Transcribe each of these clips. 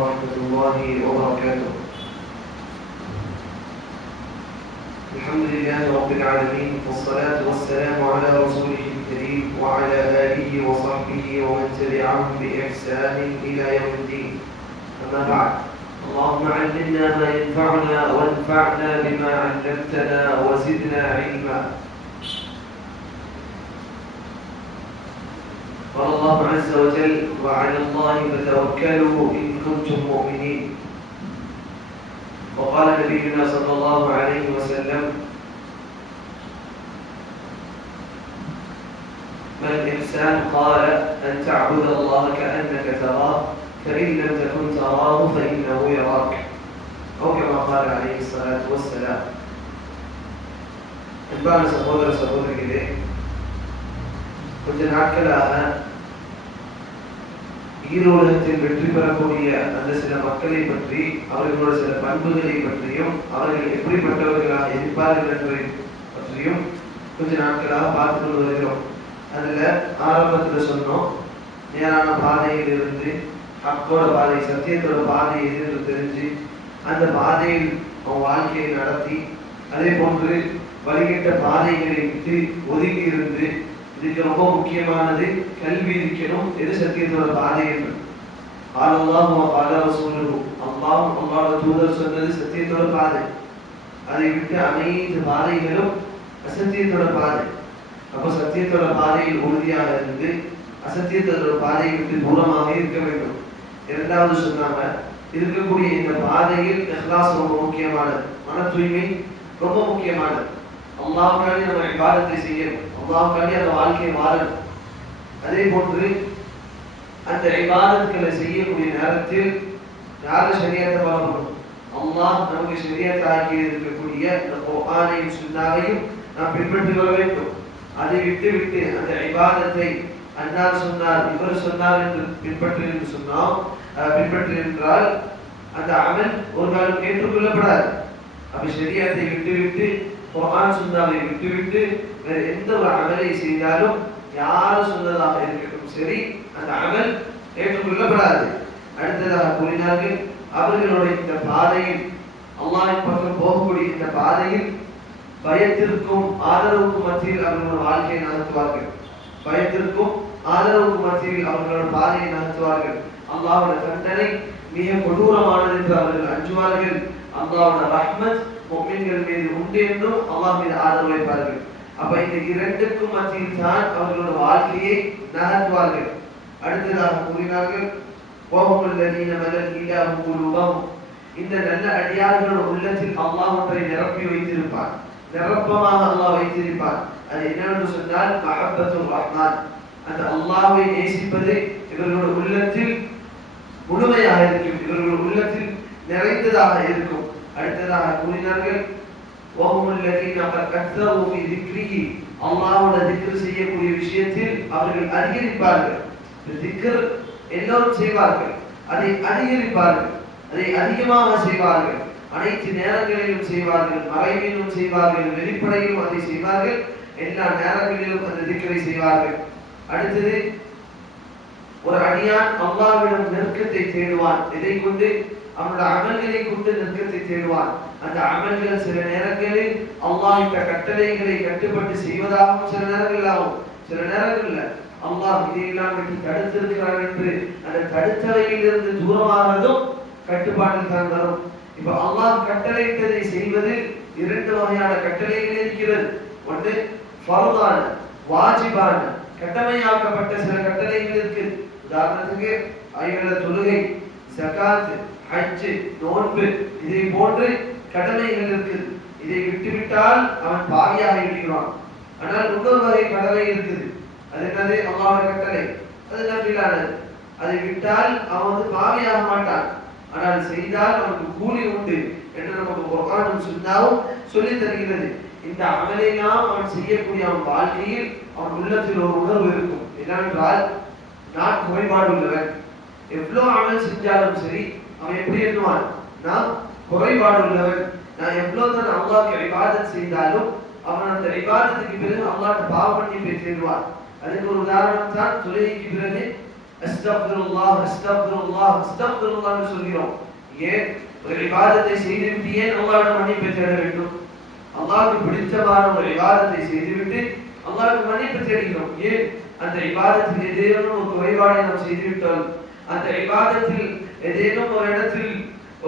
ورحمة الله وبركاته. الحمد لله رب العالمين، والصلاة والسلام على رسوله الكريم وعلى آله وصحبه ومن تبعهم بإحسان إلى يوم الدين. أما بعد، اللهم علمنا ما ينفعنا وانفعنا بما علمتنا وزدنا علما. قال الله عز وجل: وعلى الله فتوكلوا إن كنتم مؤمنين. وقال نبينا صلى الله عليه وسلم: ما الإحسان؟ قال: أن تعبد الله كأنك تراه فإن لم تكن تراه فإنه يراك، أو كما قال عليه الصلاة والسلام. அன்பான சகோதர சகோதரிகளே, கொஞ்ச நாட்களாக ஈரோலகத்தில் வெற்றி பெறக்கூடிய அந்த சில மக்களை பற்றி, அவர்களோட சில பண்புகளை பற்றியும், அவர்கள் எப்படிப்பட்டவர்களாக இருப்பார்கள் என்பதை பற்றியும் கொஞ்ச நாட்களாக பார்த்து கொண்டு வருகிறோம். அதில் ஆரம்பத்தில் சொன்னோம், நேரான பாதையில் இருந்து ஹக்கோட பாதை, சத்தியத்தோட பாதை எது என்று தெரிஞ்சு அந்த பாதையில் அவன் வாழ்க்கையை நடத்தி, அதே போன்று வழிகட்ட பாதைகளை விட்டு ஒதுங்கி இருந்து, இதுக்கு ரொம்ப முக்கியமானது கல்வி இருக்கணும். எது சத்தியத்தோட பாதை என்று அல்லாஹ்வோட தூதர் சொன்னது சத்தியத்தோட பாதை. அதை விட்டு அனைத்து பாதைகளும் அசத்தியத்தோட பாதை. அப்போ சத்தியத்தோட பாதையில் உறுதியாக இருந்து அசத்தியத்தோட பாதையை விட்டு தூரமாக இருக்க வேண்டும். இரண்டாவது சொன்னாங்க, இருக்கக்கூடிய இந்த பாதையில் இஹ்லாஸ் ரொம்ப முக்கியமானது, மன தூய்மை ரொம்ப முக்கியமானது. அல்லாஹ்வுக்காக நம்ம இபாதத்தை செய்யணும், அல்லாஹ்வுக்காக அந்த வாழ்க்கையை வாழணும். அதே போன்று அந்த இபாதத்துகளை செய்யக்கூடிய நேரத்தில் யாரை ஷரியத்தை வழங்கணும்? அல்லாஹ் நமக்கு ஷரியத்தை ஆக்கி இருக்கக்கூடிய அந்த குர்ஆனையும் சுன்னாவையும் நாம் பின்பற்றி வர வேண்டும். அதை விட்டு அந்த இபாதத்தை அன்னார் சொன்னார் இவர் சொன்னார் என்று பின்பற்றி என்றால் அந்த அமல் ஒரு காலம் ஏற்றுக்கொள்ளப்படாது. அப்ப ஷரியத்தை விட்டு குர்ஆன் சுன்னாவை விட்டு வேறு எந்த ஒரு அமலை செய்தாலும் யார் சொன்னதாக இருக்கட்டும் சரி, அந்த அமல் ஏற்றுக்கொள்ளப்படாது. அடுத்ததாக கூறினார்கள், அவர்களுடைய இந்த பாதையில், அல்லாஹ்வின் பக்கம் போகக்கூடிய இந்த பாதையில் பயத்திற்கும் ஆதரவுக்கும் மத்தியில் அவர்களோட வாழ்க்கையை நகர்த்துவார்கள். பயத்திற்கும் ஆதரவுக்கும் மத்தியில் அவர்களோட பாதையை நகர்த்துவார்கள். அல்லாஹ்வோட தண்டனை மிக கொடூரமானது என்று அவர்கள் அஞ்சுவார்கள். அல்லாஹ்வோட ரஹ்மத் முஃமின்கள் மீது உண்டு என்றும் அல்லாஹ் மீது ஆதரவு வைப்பார்கள். அப்ப இந்த இரண்டுக்கும் மத்தியில் தான் அவர்களோட வாழ்க்கையை நகர்த்துவார்கள். அடுத்ததாக கூறினார்கள், இந்த நல்ல அடியார்களோட உள்ளத்தில் அல்லாஹ் ஒன்றை நிரப்பி வைத்திருப்பார், நிரப்பமாக அல்லாஹ் வைத்திருப்பார். அது என்னவென்று சொன்னால் மஹப்பத்துர் ரஹ்மான், அந்த அல்லாஹ்வை நேசிப்பது இவர்களோட உள்ளத்தில் முழுமையாக இருக்கும், இவர்களோட உள்ளத்தில் நிறைந்ததாக இருக்கும். அடுத்ததாக கூறினார்கள், அல்லாஹ்வோட திக்ர் செய்யக்கூடிய விஷயத்தில் அவர்கள் அதிகரிப்பார்கள். திக்ர் எல்லோரும் செய்வார்கள், அதை அதிகரிப்பார்கள், அதை அதிகமாக செய்வார்கள். அனைத்து நேரங்களிலும் செய்வார்கள், மறைவிலும் செய்வார்கள், வெளிப்படையிலும் அதை செய்வார்கள், எல்லா நேரங்களிலும் அந்த திக்ரை செய்வார்கள். அடுத்தது, ஒரு அடியான் அல்லாஹ்விடம் நெருக்கத்தை தேடுவான். இதை கொண்டு அவனோட அமல்களை கொண்டு நெருக்கத்தை தேடுவான். அந்த அமல்கள் சில நேரங்களில் அல்லாஹ்வின் கட்டளைகளை கட்டுப்பட்டு செய்வதாகவும் சில நேரங்கள் ஆகும். சில நேரங்கள்ல அல்லாஹ் இதையெல்லாம் விட்டு தடுத்திருக்கிறான் என்று அந்த தடுத்தவையிலிருந்து தூரமானதும் கட்டுப்பாட்டில் தான் வரும். இப்ப அல்லாஹ் கட்டளையிட்டதை செய்வதில் இரண்டு வகையான கட்டளைகள் இருக்கிறது. ஒன்று ஃபர்தான, வாஜிபான, கடமையாக்கப்பட்ட சில கட்டளைகள் இருக்கு. உதாரணத்துக்கு ஐவேளை தொழுகை, ஸகாத், ஹஜ், நோன்பு, இதை போன்று கடமைகள் இருக்கு. இதை விட்டுவிட்டால் அவன் பாவியாக இருக்கிறான். ஆனால் இன்னொரு வகை கடமை இருக்குது. அது என்னது? அல்லாஹ்வுடைய கட்டளை, அது நஃபிலானது. அதை விட்டால் அவன் பாவியாக மாட்டான், ஆனால் செய்தால் அவனுக்கு கூலி உண்டு என்று நமக்கு குர்ஆனும் சுன்னாவும் சொல்லி தருகிறது. இந்த அமலையெல்லாம் அவன் செய்யக்கூடிய அவன் வாழ்க்கையில் அவன் உள்ளத்தில் ஒரு உணர்வு இருக்கும். என்னவென்றால், நான் குறைபாடு உள்ளவன். எவ்வளோ அமல் செஞ்சாலும் சரி, அவன் எப்படி எண்ணுவான்? நான் குறைபாடு உள்ளவன். நான் எவ்வளவு தான் அல்லாஹ்வுக்கு இபாதத் செய்தாலும் அவன் அந்த இபாதத்துக்கு பிறகு அல்லாஹ்வுக்கு பாவ மன்னிப்பை தேடுவான். அதுக்கு ஒரு உதாரணம் தான் தொழுகைக்கு பிறகு அஸ்தக்ஃபிருல்லாஹ் அஸ்தக்ஃபிருல்லாஹ் அஸ்தக்ஃபிருல்லாஹ்னு சொல்கிறோம். ஏன் ஒரு இபாதத்தை செய்துவிட்டு ஏன் அல்லாஹ்விடம் மன்னிப்பு தேட வேண்டும்? அல்லாஹ்வுக்கு பிடித்தமான ஒரு இபாதத்தை செய்துவிட்டு அல்லாஹ்வுக்கு மன்னிப்பு தேடுகிறோம். ஏன் அந்த இபாதத்தில் ஏதேனும் ஒரு குறைபாடை நாம் செய்துவிட்டால், அந்த இபாதத்தில் ஏதேனும் ஒரு இடத்தில்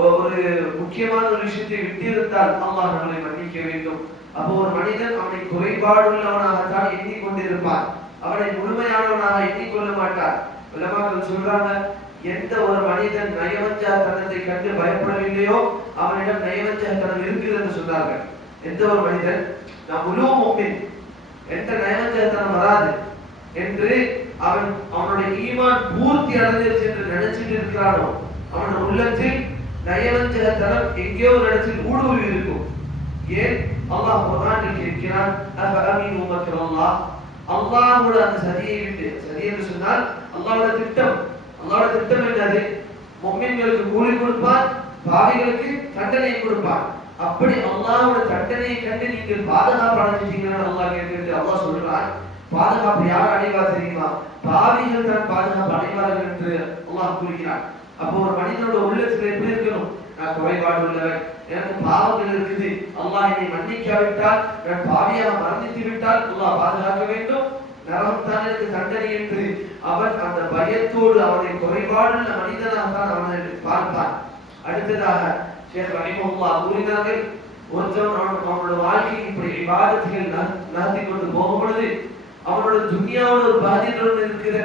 ஒரு முக்கியமான ஒரு விஷயத்தை விட்டிருந்தால் அல்லாஹ் நம்மை மன்னிக்க வேண்டும். அப்போ ஒரு மனிதன் அவனை குறைபாடுள்ளவனாகத்தான் எண்ணிக்கொண்டிருப்பான், அவனை முழுமையானவனாக எண்ணிக்கொள்ள மாட்டான். உலமாக்கள் சொல்றாங்க, எந்த ஒரு மனிதன் நயவஞ்சகத்தனத்தை கண்டு பயப்படவில்லையோ அவனிடம் நயவஞ்சகத்தனம் இருக்குது என்று சொன்னார்கள். எந்த ஒரு மனிதன் நான் முழு முஃமின், எந்த நயவஞ்சகத்தனம் வராது என்று அவனுடைய ஈமான் பூர்த்தி அடைஞ்சிருச்சு என்று நினைச்சிட்டு இருக்கிறானோ, அவன் உள்ளத்தில் நயவஞ்சகத்தனம் எங்கேயோ ஒரு இடத்தில் ஊடுருவி இருக்கும். ஏன் அல்லாஹ் குர்ஆனில் கேட்கிறான், அஃபஅமினு மக்ரல்லாஹ், அல்லாஹ்வோட அந்த சதியை விட்டு, சதி என்று சொன்னால் அல்லாஹ்வோட திட்டம். அல்லாஹ்வோட திட்டம் என்னது? முஃமின்களுக்கு கூலி கொடுப்பான், பாவிகளுக்கு தண்டனை கொடுப்பான். அப்படி அல்லாஹ்வோட தண்டனையை கண்டு நீங்கள் பாதுகாப்பு அடைஞ்சிட்டீங்கன்னு அல்லாஹ் கேட்டுட்டு அல்லாஹ் சொல்றான், பாதுகாப்பு யார் அடைவா தெரியுமா? பாவிகள் தான் பாதுகாப்பு அடைவார்கள் என்று அல்லாஹ் கூறுகிறான். அப்போ ஒரு மனிதனோட உள்ளத்தில் எப்படி இருக்கணும்? நான் குறைபாடு உள்ளவன், எனக்கு பாவங்கள் இருக்குது, அல்லாஹ் என்னை மன்னிக்காவிட்டால், நான் பாவியாக மரணித்து விட்டால் அல்லாஹ் பாதுகாக்க வேண்டும், நரகம் தான் எனக்கு தண்டனை என்று அவன் அந்த பயத்தோடு அவனை குறைபாடுள்ள மனிதனாகத்தான் அவனை பார்ப்பான். அடுத்ததாக ஷேக் ரஹிமஹுல்லாஹ் கூறினார்கள், ஒருத்தன் அவனோட வாழ்க்கை இப்படி இபாதத்துகள் நடத்தி கொண்டு போகும் பொழுது அவனோட துன்யாவோட ஒரு பாதியில் இருக்கிற,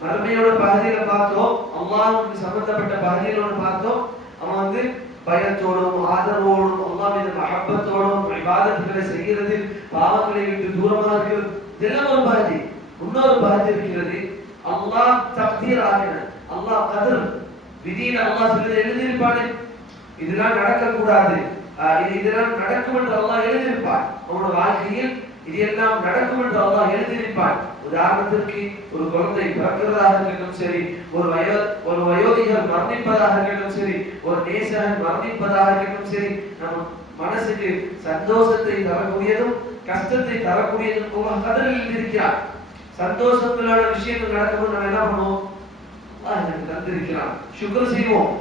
மறுமையோட பகுதியில பார்த்தோம், அல்லாஹ்வுக்கு சம்பந்தப்பட்ட பகுதியில பார்த்தோம், அவன் பயத்தோடும் ஆதரவோடும் அல்லாஹ் மீது மஹப்பத்தோடும் இபாதத்துகளை செய்கிறது, பாவங்களை விட்டு தூரமாக இருக்கிறது, இதெல்லாம் ஒரு பகுதி. இன்னொரு பகுதி இருக்கிறது, அல்லாஹ் தக்தீர் ஆகின, அல்லாஹ் கதர் விதியில அல்லாஹ் சொல்றதை எழுதியிருப்பானே, இதெல்லாம் நடக்கக்கூடாது, இதெல்லாம் நடக்கும் என்று அல்லாஹ் எழுதியிருப்பான். அவனோட வாழ்க்கையில் இது எல்லாம் நடக்கும் என்று அல்லாஹ் எழுதியிருப்பான். உதாரணத்திற்கு ஒரு குழந்தை பிறக்கிறதாக இருக்கட்டும் சரி, ஒரு வயோதிகர் மரணிப்பதாக இருக்கட்டும் சரி, ஒரு நேசகன் மரணிப்பதாக இருக்கட்டும் சரி, நம்ம மனசுக்கு சந்தோஷத்தை தரக்கூடியதும் கஷ்டத்தை தரக்கூடியதும் அல்லாஹ் கதரில் இருக்கிறார். சந்தோஷங்களான விஷயங்கள் நடக்கும்போது நம்ம என்ன பண்ணுவோம்? எனக்கு தந்திருக்கிறான், சுக்ர் செய்வோம்.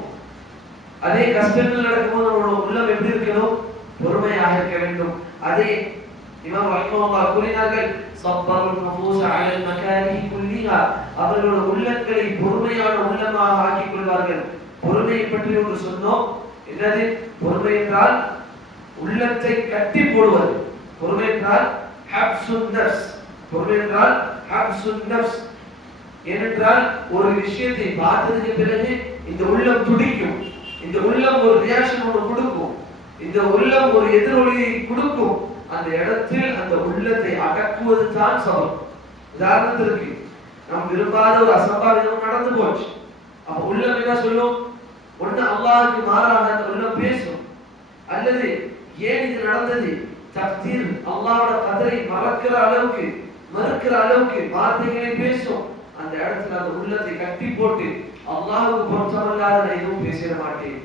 அதே கஷ்டங்கள் நடக்கும்போது நம்மளோட உள்ளம் எப்படி இருக்கணும்? பொறுமையாக இருக்க வேண்டும். அதே இமாம் ரஹிமஹுல்லாஹ் கூறினார்கள், சப்பருல் நஃபூஸ் அலல் மகாரிஹி குல்லிஹா, அவர்களோட உள்ளங்களை பொறுமையான உள்ளமாக ஆக்கிக் கொள்வார்கள். பொறுமையை பற்றி ஒன்று சொன்னோம். என்னது பொறுமை என்றால்? உள்ளத்தை கட்டி போடுவது. பொறுமை என்றால் ஹப்சுன் நஃப்ஸ். பொறுமை என்றால் ஹப்சுன் நஃப்ஸ். ஏனென்றால் ஒரு விஷயத்தை பார்த்ததுக்கு பிறகு இந்த உள்ளம் துடிக்கும், இந்த உள்ளம் ஒரு ரியாக்ஷன் ஒன்று கொடுக்கும், இந்த உள்ளம் ஒரு எதிரொலியை கொடுக்கும். அந்த இடத்தில் அந்த உள்ளத்தை அடக்குவது தான் சபர். உதாரணத்திற்கு நாம் விரும்பாத ஒரு அசம்பாவிதம் நடந்து போச்சு, அப்ப உள்ளம் என்ன சொல்லும்? ஒண்ணு அல்லாஹ்வுக்கு மாறாக அந்த உள்ளம் பேசும், அல்லது ஏன் இது நடந்தது, தக்தீர் அல்லாஹ்வோட கதரை மறுக்கிற அளவுக்கு வார்த்தைகளை பேசும். அந்த இடத்துல அந்த உள்ளத்தை கட்டி போட்டு அல்லாஹ்வுக்கு பொருத்தமல்லாத எதுவும் பேச மாட்டேன்,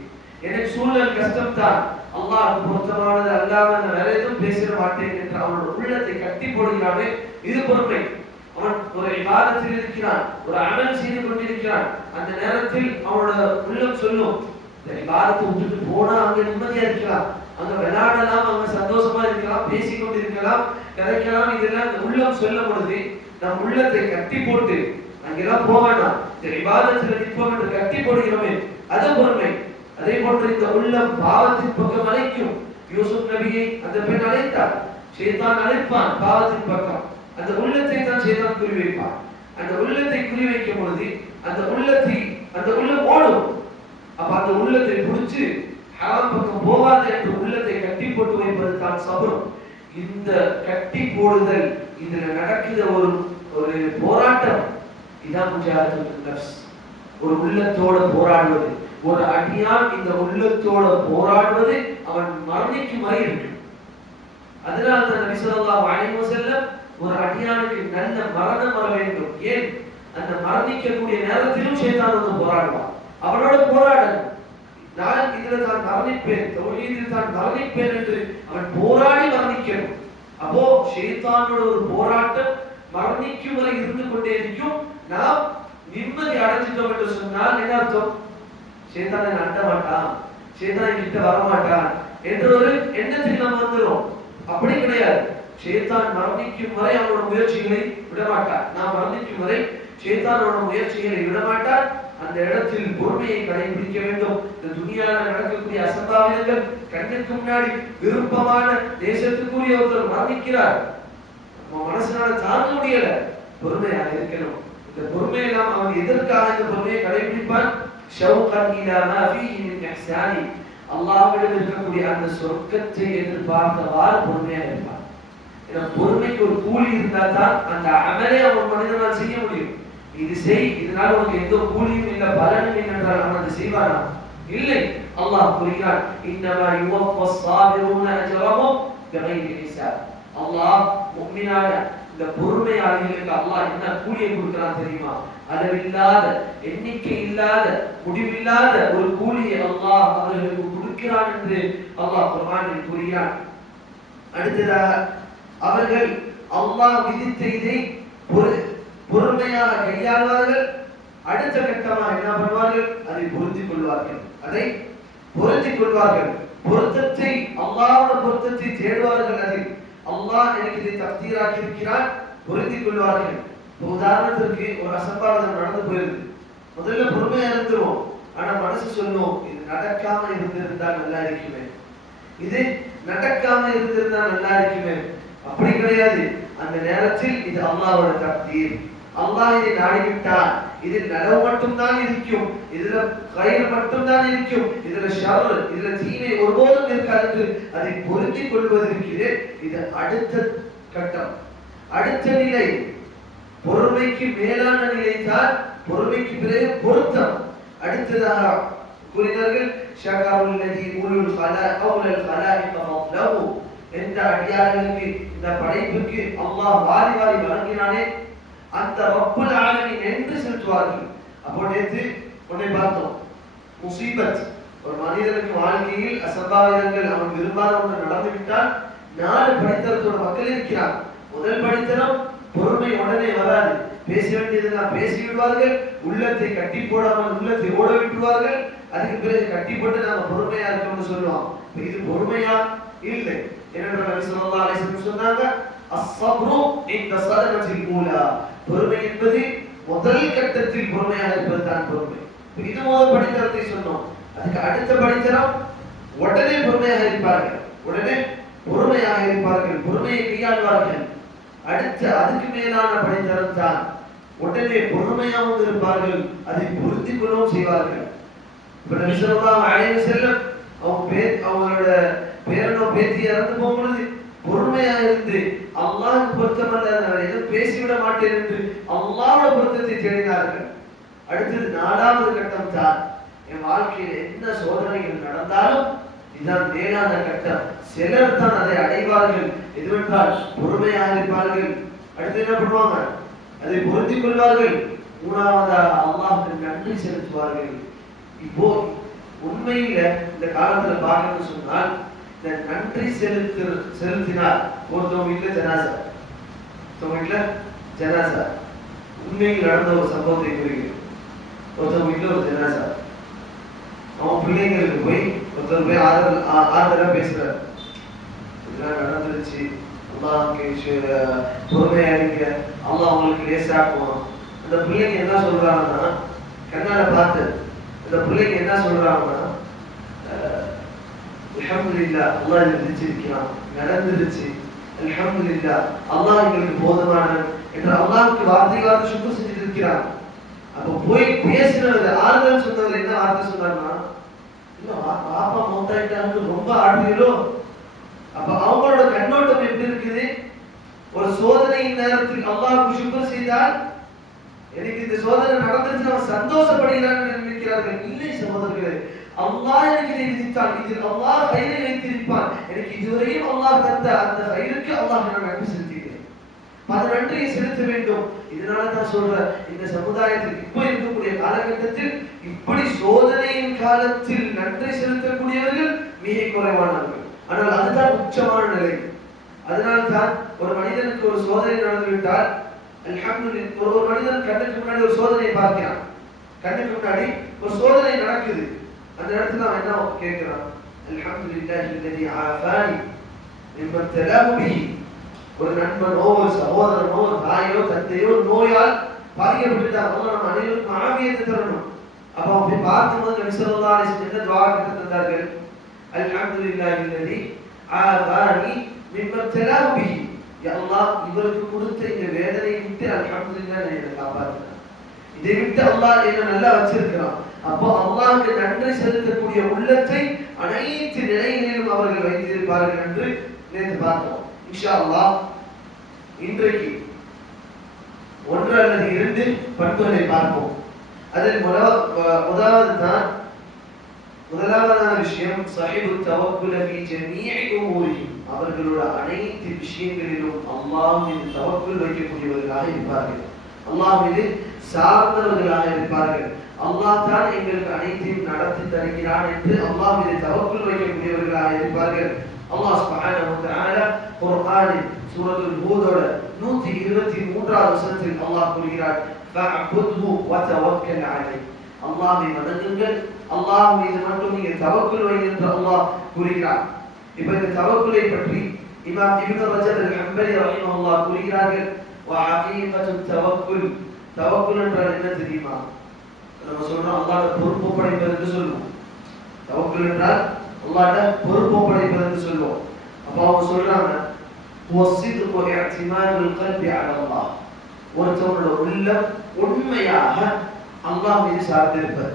எனக்கு சூழல் கஷ்டம் தான், அல்லாஹ்வுக்கு பொருத்தமானது அல்லாம வேற எதுவும் பேச மாட்டேன் என்று அவனோட உள்ளத்தை கட்டி போடுகிறானே, இது பொறுமை. அவன் ஒரு இபாதத்தில் இருக்கிறான், ஒரு அமல் செய்து கொண்டிருக்கிறான், அந்த நேரத்தில் அவனோட உள்ளம் சொல்லும், இந்த இபாதத்தை விட்டுட்டு போனா அங்க நிம்மதியா இருக்கலாம், அங்க விளையாடலாம், அங்க சந்தோஷமா இருக்கலாம், பேசிக்கொண்டு இருக்கலாம், கிடைக்கலாம். இதெல்லாம் அந்த உள்ளம் சொல்லும் பொழுது நம் உள்ளத்தை கட்டி போட்டு அங்கெல்லாம் போக வேண்டாம், இந்த இபாதத்துல நிற்போம் என்று கட்டி போடுகிறோமே, அது பொறுமை. அதே போன்று இந்த உள்ளம் பாவத்தின் பக்கம் அழைக்கும். யூசுப் நபியை அந்த பெண் அழைத்தார், ஷைத்தான் அழைப்பான் பாவத்தின் பக்கம், அந்த உள்ளத்தை தான் ஷைத்தான் குறி வைப்பான். அந்த உள்ளத்தை குறி வைக்கும் பொழுது அந்த உள்ளம் ஓடும். அப்ப அந்த உள்ளத்தை பிடிச்சு ஹராம் பக்கம் போகாது என்று உள்ளத்தை கட்டி போட்டு வைப்பது தான் சபர். இந்த கட்டி போடுதல், இதுல நடக்கிற ஒரு போராட்டம், இதான் முஜாஹிதுன் நஃப்ஸ். ஒரு உள்ளத்தோட போராடுவது, ஒரு அடியான் இந்த உள்ளத்தோட போராடுவது அவன் மரணிக்கும் வரை இருக்கு. அதனால தான் நபி ஸல்லல்லாஹு அலைஹி வஸல்லம் ஒரு அடியானுக்கு நல்ல மரணம் வர வேண்டும். ஏன்? அந்த மரணிக்கக்கூடிய நேரத்திலும் ஷைத்தான் வந்து போராடுவான், அவனோட போராடணும். நான் இதுல தான் மரணிப்பேன், தௌஹீதில் தான் மரணிப்பேன் என்று அவன் போராடி மரணிக்கணும். அப்போ ஷைத்தானோட ஒரு போராட்டம் மரணிக்கும் வரை இருந்து கொண்டே இருக்கும். நாம் நிம்மதி அடைஞ்சிட்டோம் என்று சொன்னால் என்ன அர்த்தம்? ஷைத்தான் என்னை அண்ட மாட்டான், ஷைத்தான் கிட்ட வரமாட்டான் என்ற ஒரு எண்ணத்துக்கு நம்ம வந்துடும். அப்படி கிடையாது. ஷைத்தான் மரணிக்கும் வரை அவனோட முயற்சிகளை விடமாட்டான். நாம் மரணிக்கும் வரை ஷைத்தானோட முயற்சிகளை விடமாட்டான். அந்த இடத்தில் பொறுமையை கடைபிடிக்க வேண்டும். இந்த துனியாவில் நடக்கக்கூடிய அசம்பாவிதங்கள் கண்ணுக்கு முன்னாடி விருப்பமான தேசத்துக்குரிய ஒருத்தர் மரணிக்கிறார், மனசனால தாங்க முடியல, பொறுமையாக இருக்கணும். இந்த பொறுமையெல்லாம் அவன் எதற்காக இந்த பொறுமையை கடைபிடிப்பான்? ஷௌகன் இலா மா ஃபீஹி மின் இஹ்சானி, அல்லாஹ்விடம் இருக்கக்கூடிய அந்த சொர்க்கத்தை எதிர்பார்த்தவாறு பொறுமையாக இருப்பான். ஏன்னா பொறுமைக்கு ஒரு கூலி இருந்தால் தான் அந்த அமலை அவன் மனிதனால் செய்ய முடியும். இது செய், இதனால உனக்கு எந்த கூலியும் இல்லை, பலனும் இல்லை என்றால் அவன் அதை செய்வானா? இல்லை. அல்லாஹ் கூறுகிறான், இன்னமா யுவஃபஸ் ஸாபிரூன அஜ்ரஹும் பிகைரி ஹிசாப். அல்லாஹ் முஃமினான இந்த பொறுமையாளர்களுக்கு அல்லாஹ் என்ன கூலியை கொடுக்கிறான் தெரியுமா? அளவில்லாத, எண்ணிக்கை இல்லாத, முடிவில்லாத ஒரு கூலியை அல்லாஹ் அவர்களுக்கு கொடுக்கிறான் என்று அல்லாஹ் குர்ஆனில் கூறுகிறான். அடுத்ததாக அவர்கள் அல்லாஹ் விதித்த இதை பொறுமையாக கையாள்வார்கள். அடுத்த கட்டமாக என்ன பண்ணுவார்கள்? அதை பொருந்திக் கொள்வார்கள். அதை பொருந்திக் கொள்வார்கள். பொருத்தத்தை, அல்லாஹ்வுடைய பொருத்தத்தை தேடுவார்கள். அதில் அல்லாஹ் எனக்கு இதை தக்தீராக்கி இருக்கிறான், பொருந்திக் கொள்வார்கள். உதாரணத்திற்கு ஒரு அசம்பாவிதம் நடந்து போயிருது. முதல்ல பொறுமையா இருந்துரும், ஆனா மனசு சொல்லும் இது நடக்காம இருந்திருந்தா நல்லா இருக்குமே, இது நடக்காம இருந்திருந்தா நல்லா இருக்குமே. அப்படி கிடையாது. அந்த நேரத்தில் இது அல்லாஹ்வோட தக்தீர். அல்லாஹ் இதை நாடிவிட்டான். இதில் நலவு மட்டும்தான் இருக்கும், இதுல கயிறு மட்டும்தான் இருக்கும், இதுல ஷர், இதுல தீமை ஒருபோதும் இருக்காது என்று அதை பொருந்திக் கொள்வதற்கு இது அடுத்த கட்டம், அடுத்த நிலை. பொறுமைக்கு மேலான நிலை தான் பொறுமைக்கு பிறகு பொருத்தம். அடுத்ததாக கூறினார்கள், ஷகருல் லதி உலுல் கௌலல் கலாயிக ஃபத்லஹு, என்ற அடியார்களுக்கு இந்த படைப்புக்கு அல்லாஹ் வாரி வாரி வழங்கினானே அந்த ரப்புல் ஆலமீன் என்று செலுத்துவார்கள். அப்போ நேற்று ஒன்றை பார்த்தோம், முசீபத். ஒரு மனிதனுக்கு வாழ்க்கையில் அசம்பாவிதங்கள் அவன் விரும்பாத ஒன்று நடந்துவிட்டால் 4 படித்தரத்தோட மக்கள் இருக்கிறார். முதல் படித்தரம் பொறுமை உடனே வராது. பேச வேண்டியதெல்லாம் பேசிவிடுவார்கள், உள்ளத்தை கட்டி போடாமல் உள்ளத்தை ஓட விட்டுவார்கள். அதுக்கு பிறகு கட்டி போட்டு நாம பொறுமையா இருக்கணும்னு சொல்லுவோம். இது பொறுமையா? இல்லை. என்னென்ன நபி ஸல்லல்லாஹு அலைஹி வஸல்லம் சொன்னாங்க, அஸ்ஸப்ரு இந்த ஸதமத்தில் ஊலா, பொறுமை என்பது முதல் கட்டத்தில் பொறுமையாக இருப்பது தான் பொறுமை. இது முதல் படித்தரத்தை சொன்னோம். அதுக்கு அடுத்த படித்தரம் உடனே பொறுமையாக இருப்பார்கள், உடனே பொறுமையாக இருப்பார்கள், பொறுமையை கையாள்வார்கள். அடுத்து அதுக்கு மேலான படித்தரம் தான் உடனே பொறுமையாகவும் இருப்பார்கள், அதை பொருந்திக் கொள்ளவும் செய்வார்கள். இப்ப நபி ஸல்லல்லாஹு அலைஹி வஸல்லம் அவங்களோட பேரனோ பேத்தி இறந்து போகும்பொழுது பொறுமையாக இருந்து அல்லாஹ்வுக்கு பொருத்தமல்ல எதுவும் பேசிவிட மாட்டேன் என்று அல்லாஹ்வோட பொருத்தத்தை தேடினார்கள். அடுத்தது 4வது கட்டம் தான், என் வாழ்க்கையில் என்ன சோதனைகள் நடந்தாலும் இதுதான் மேலான கட்டம். சிலர் தான் அதை அடைவார்கள், எதுவென்றால் பொறுமையாக இருப்பார்கள். அடுத்து என்ன பண்ணுவாங்க? அதை பொருந்திக் கொள்வார்கள். 3வதாக அல்லாஹ்வுக்கு நன்றி செலுத்துவார்கள். இப்போ உண்மையில இந்த காலத்துல பார்க்கணும்னு சொன்னால் இந்த நன்றி செலுத்தினார். ஒருத்தவங்க வீட்டுல ஜனாசா, ஒருத்தவங்க வீட்டுல ஜனாசா, உண்மையில் நடந்த ஒரு சம்பவத்தை குறிக்கிறது. ஒருத்தவங்க வீட்டுல ஒரு ஜனாசா, அவன் பிள்ளைங்களுக்கு போய் ஒருத்தர் போய் ஆதரவா பேசுறாரு, இதெல்லாம் நடந்துருச்சு, அல்லாஹ்வுக்கு பொறுமையா இருக்க, அல்லாஹ் அவங்களுக்கு லேசாக்குவான். அந்த பிள்ளைங்க என்ன சொல்றாங்கன்னா, கண்ணால பார்த்து அந்த பிள்ளைங்க என்ன சொல்றாங்கன்னா, அல்ஹம்துலில்லாஹ் அல்லாஹ் விதிச்சிருக்கிறான், நடந்துருச்சு, அல்ஹம்துலில்லாஹ் அல்லாஹ் எங்களுக்கு போதுமானவன் என்று அல்லாஹ்வுக்கு வார்த்தை சுக்ர் செஞ்சுட்டு இருக்கிறான். அப்ப போய் பேசினது ஆறுதல் சொன்னவர் என்ன வார்த்தை சொன்னார்னா, இல்ல பாப்பா மௌத்தாயிட்டான்னு ரொம்ப ஆடுறீங்களோ. அப்ப அவங்களோட கண்ணோட்டம் எப்படி இருக்குது? ஒரு சோதனையின் நேரத்தில் அல்லாஹ்வுக்கு சுக்ர் செய்தால் எனக்கு இந்த சோதனை நடந்துச்சு அவன் சந்தோஷப்படுகிறான்னு நினைக்கிறார்கள். இல்லை சகோதரர்களே, அல்லாஹ் எனக்கு இதை விதித்தான், இதில் அல்லாஹ் கையை வைத்திருப்பான், எனக்கு இதுவரையும் அல்லாஹ் தந்த அந்த கைக்கு அல்லாஹ் நான் நன்றி செலுத்துகிறேன். அந்த நன்றியை செலுத்த வேண்டும். இதனால தான் சொல்றேன், இந்த சமுதாயத்தில் இப்ப இருக்கக்கூடிய காலகட்டத்தில் இப்படி சோதனையின் காலத்தில் நன்றி செலுத்தக்கூடியவர்கள் மிக குறைவானவர்கள். ஆனால் அதுதான் உச்சமான நிலை. அதனால்தான் ஒரு மனிதனுக்கு ஒரு சோதனை நடந்துவிட்டால் அல்ஹம்துலில்லாஹ். ஒரு மனிதன் கண்ணுக்கு முன்னாடி ஒரு சோதனையை பார்க்கிறான், கண்ணுக்கு முன்னாடி ஒரு சோதனை நடக்குது. அந்த இடத்துல அவன் என்ன கேட்கிறான்? அல்ஹம்துலில்லாஹி அல்லதி ஆஃபானி மிம்மன் தலாஹு பிஹி. ஒரு நண்பனோ ஒரு சகோதரனோ ஒரு தாயோ தந்தையோ நோயால் பாதிக்கப்பட்டுட்டாங்க, அவங்க நம்ம அனைவருக்கும் ஆவியத்தை தரணும். அப்ப அப்படி பார்க்கும்போது நபி ஸல்லல்லாஹு அலைஹி வஸல்லம் என்ன துஆ தந்தார்கள்? அல்ஹம்துலில்லாஹி அல்லதி ஆஃபானி மிம்மன் தலாஹு பிஹி. யா அல்லாஹ், இவருக்கு கொடுத்த இந்த வேதனையை விட்டு அல்ஹம்துலில்லாஹ் என்னை காப்பாற்றினார், இதை விட்டு அல்லாஹ் என்ன நல்லா வச்சிருக்கிறான். அப்போ அல்லாஹ்வுக்கு நன்றி செலுத்தக்கூடிய உள்ளத்தை அனைத்து நிலைகளிலும் அவர்கள் வைத்திருப்பார்கள் என்று நேற்று பார்த்தோம். இன்ஷா அல்லாஹ் இன்றைக்கு ஒன்று அல்லது இரண்டு பண்புகளை பார்ப்போம். அதில் முதலாவதான விஷயம் சஹீபு தவக்குல் ஃபீ ஜமீஇ உமூரிஹி. அவர்களோட அனைத்து விஷயங்களிலும் அல்லாஹ் மீது தவக்குல் வைக்கக்கூடியவர்களாக இருப்பார்கள், அல்லாஹ் மீது சார்ந்தவர்களாக இருப்பார்கள். அல்லாஹ் தான் எங்களுக்கு அனைத்தையும் நடத்தி தருகிறான் என்று அல்லாஹ் மீது தவக்குல் வைக்கக்கூடியவர்களாக இருப்பார்கள். அல்லாஹ் சுப்ஹானஹு வ தஆலா குர்ஆனில் சூரத்துல் ஹூதோட 123வது வசனத்தில் அல்லாஹ் கூறுகிறார், ஃபஅபுத்ஹு வ தவக்கல் அலைஹி. அல்லாஹ்வை வணங்குங்கள், அல்லாஹ் மீது மட்டும் நீங்கள் தவக்குல் வையுங்கள் என்று அல்லாஹ் கூறுகிறார். இப்போ இந்த தவக்குலை பற்றி இமாம் இப்னு ரஜப் அல்-ஹம்பலி ரஹிமஹுல்லாஹ் கூறுகிறார்கள், வ ஹகீகத்து தவக்குல். தவக்குல் என்றால் என்ன தெரியுமா? நம்ம சொல்றோம் அல்லாஹ்விட பொறுப்பு ஒப்படைப்பது என்று சொல்லுவோம். தவக்குல் என்றால் அல்லாஹ்விட பொறுப்பு ஒப்படைப்பது என்று சொல்லுவோம். அப்ப அவங்க சொல்றாங்க, வஸித்கு இஅ்திமாதுல் கல்பி அலா அல்லாஹ். ஒருத்தவனோட உள்ளம் உண்மையாக அல்லாஹ் மீது சார்ந்திருப்பது.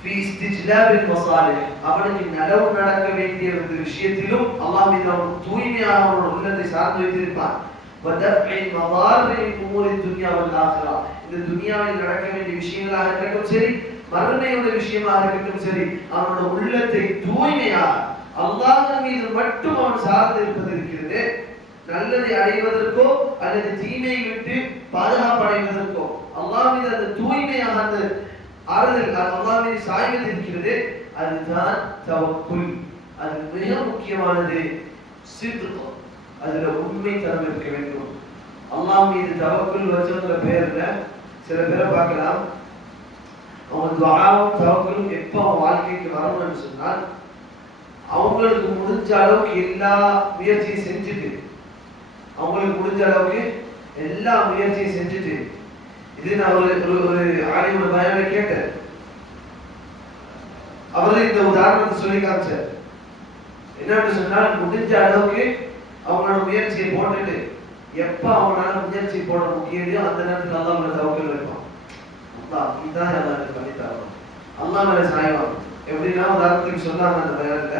ஃபீ இஸ்திஜ்லாபில் மசாலிஹ். அவனுக்கு நலவு நடக்க வேண்டிய ஒரு விஷயத்திலும் அல்லாஹ் மீது அவன் தூய்மையாக அவனோட உள்ளத்தை சார்ந்து வைத்திருப்பான். வதஃபில் மதாரி மின் உமூரி துன்யா வல் ஆখিরা. இந்த துனியாவில் நடக்க வேண்டிய விஷயங்களாக இருக்கட்டும் சரி, மறுமையோட விஷயமாக இருக்கட்டும் சரி, அவனோட உள்ளத்தை தூய்மையாக அல்லாஹ் மீது மட்டும் அவன் சார்ந்து இருப்பது இருக்கிறது. நல்லதை அடைவதற்கோ அல்லது தீமையை விட்டு பாதுகாப்பு அடைவதற்கோ அல்லாஹ் மீது அந்த தூய்மையாக அந்த ஆறுதல் அல்லாஹ் மீது சாய்வது இருக்கிறது, அதுதான் தவக்குல். அது மிக முக்கியமானது. சித்க், அதுல உண்மைத்தனம் இருக்க வேண்டும். அல்லாஹ் மீது தவக்குல் வச்சவங்க பேர்ல சில பேரை பார்க்கலாம், அவங்க துஆவும் தவக்குலும் எப்போ வாழ்க்கைக்கு வரணும்னு சொன்னால் அவங்களுக்கு முடிஞ்ச அளவுக்கு எல்லா முயற்சியும் செஞ்சுட்டு, அவங்களுக்கு முடிஞ்ச அளவுக்கு எல்லா முயற்சியும் செஞ்சுட்டு, இது நான் ஒரு ஆலிமோட பயானை கேட்டேன், அவரு இந்த உதாரணத்தை சொல்லி காமிச்சார். என்னன்னு சொன்னால் முடிஞ்ச அளவுக்கு அவங்களோட முயற்சியை போட்டுட்டு எப்ப அவங்களால முயற்சி போட முடியலையோ அந்த நேரத்தில் அல்லாஹ் மேல தவக்கல் வைப்பான். அல்லாஹ் இதான் அல்லாஹ் பண்ணி தரணும், அல்லாஹ் மேல சாய்வான். எப்படின்னா உதாரணத்துக்கு சொன்னாங்க அந்த பயான்ல,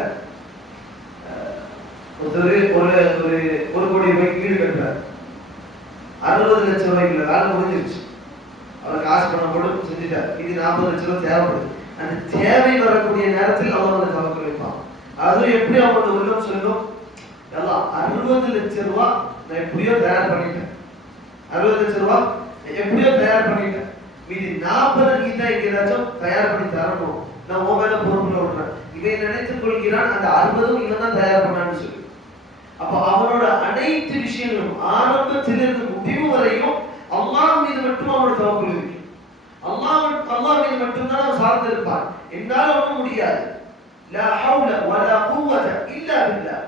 ஒருத்தர் ஒரு கோடி ரூபாய்க்கு வீடு கட்டுறாரு, 60 லட்சம் ரூபாய்க்குள்ள வேலை முடிஞ்சிருச்சு, அவருக்கு காசு பணம் போட்டு செஞ்சுட்டார், இது 40 லட்சம் ரூபாய் தேவைப்படுது. அந்த தேவை வரக்கூடிய நேரத்தில் அவங்க வந்து தவக்கல் வைப்பான். அதுவும் எப்படி அவங்களோட உள்ளம் சொல்லும், எல்லாம் 60 லட்சம் ரூபாய் நான் எப்படியோ தயார் பண்ணிட்டேன், 60 லட்சம் ரூபாய் எப்படியோ தயார் பண்ணிட்டேன், மீதி 40 நீ தான் எங்க ஏதாச்சும் தயார் பண்ணி தரணும், நான் உன் மேல பொறுப்புல விடுறேன். இவன் நினைத்துக் கொள்கிறான் அந்த 60ம் இவன் தான் தயார் பண்ணான்னு சொல்லி. அப்ப அவனோட அனைத்து விஷயங்களும் ஆரம்பத்திலிருந்து முடிவு வரையும் அல்லாஹ் மீது மட்டும் அவனோட தவக்குல் இருக்கு. அல்லாஹ் மீது மட்டும்தான் அவன் சார்ந்து இருப்பான். என்னால ஒன்றும் முடியாது, லா ஹவுல வலா குவத இல்லா பில்லாஹ்.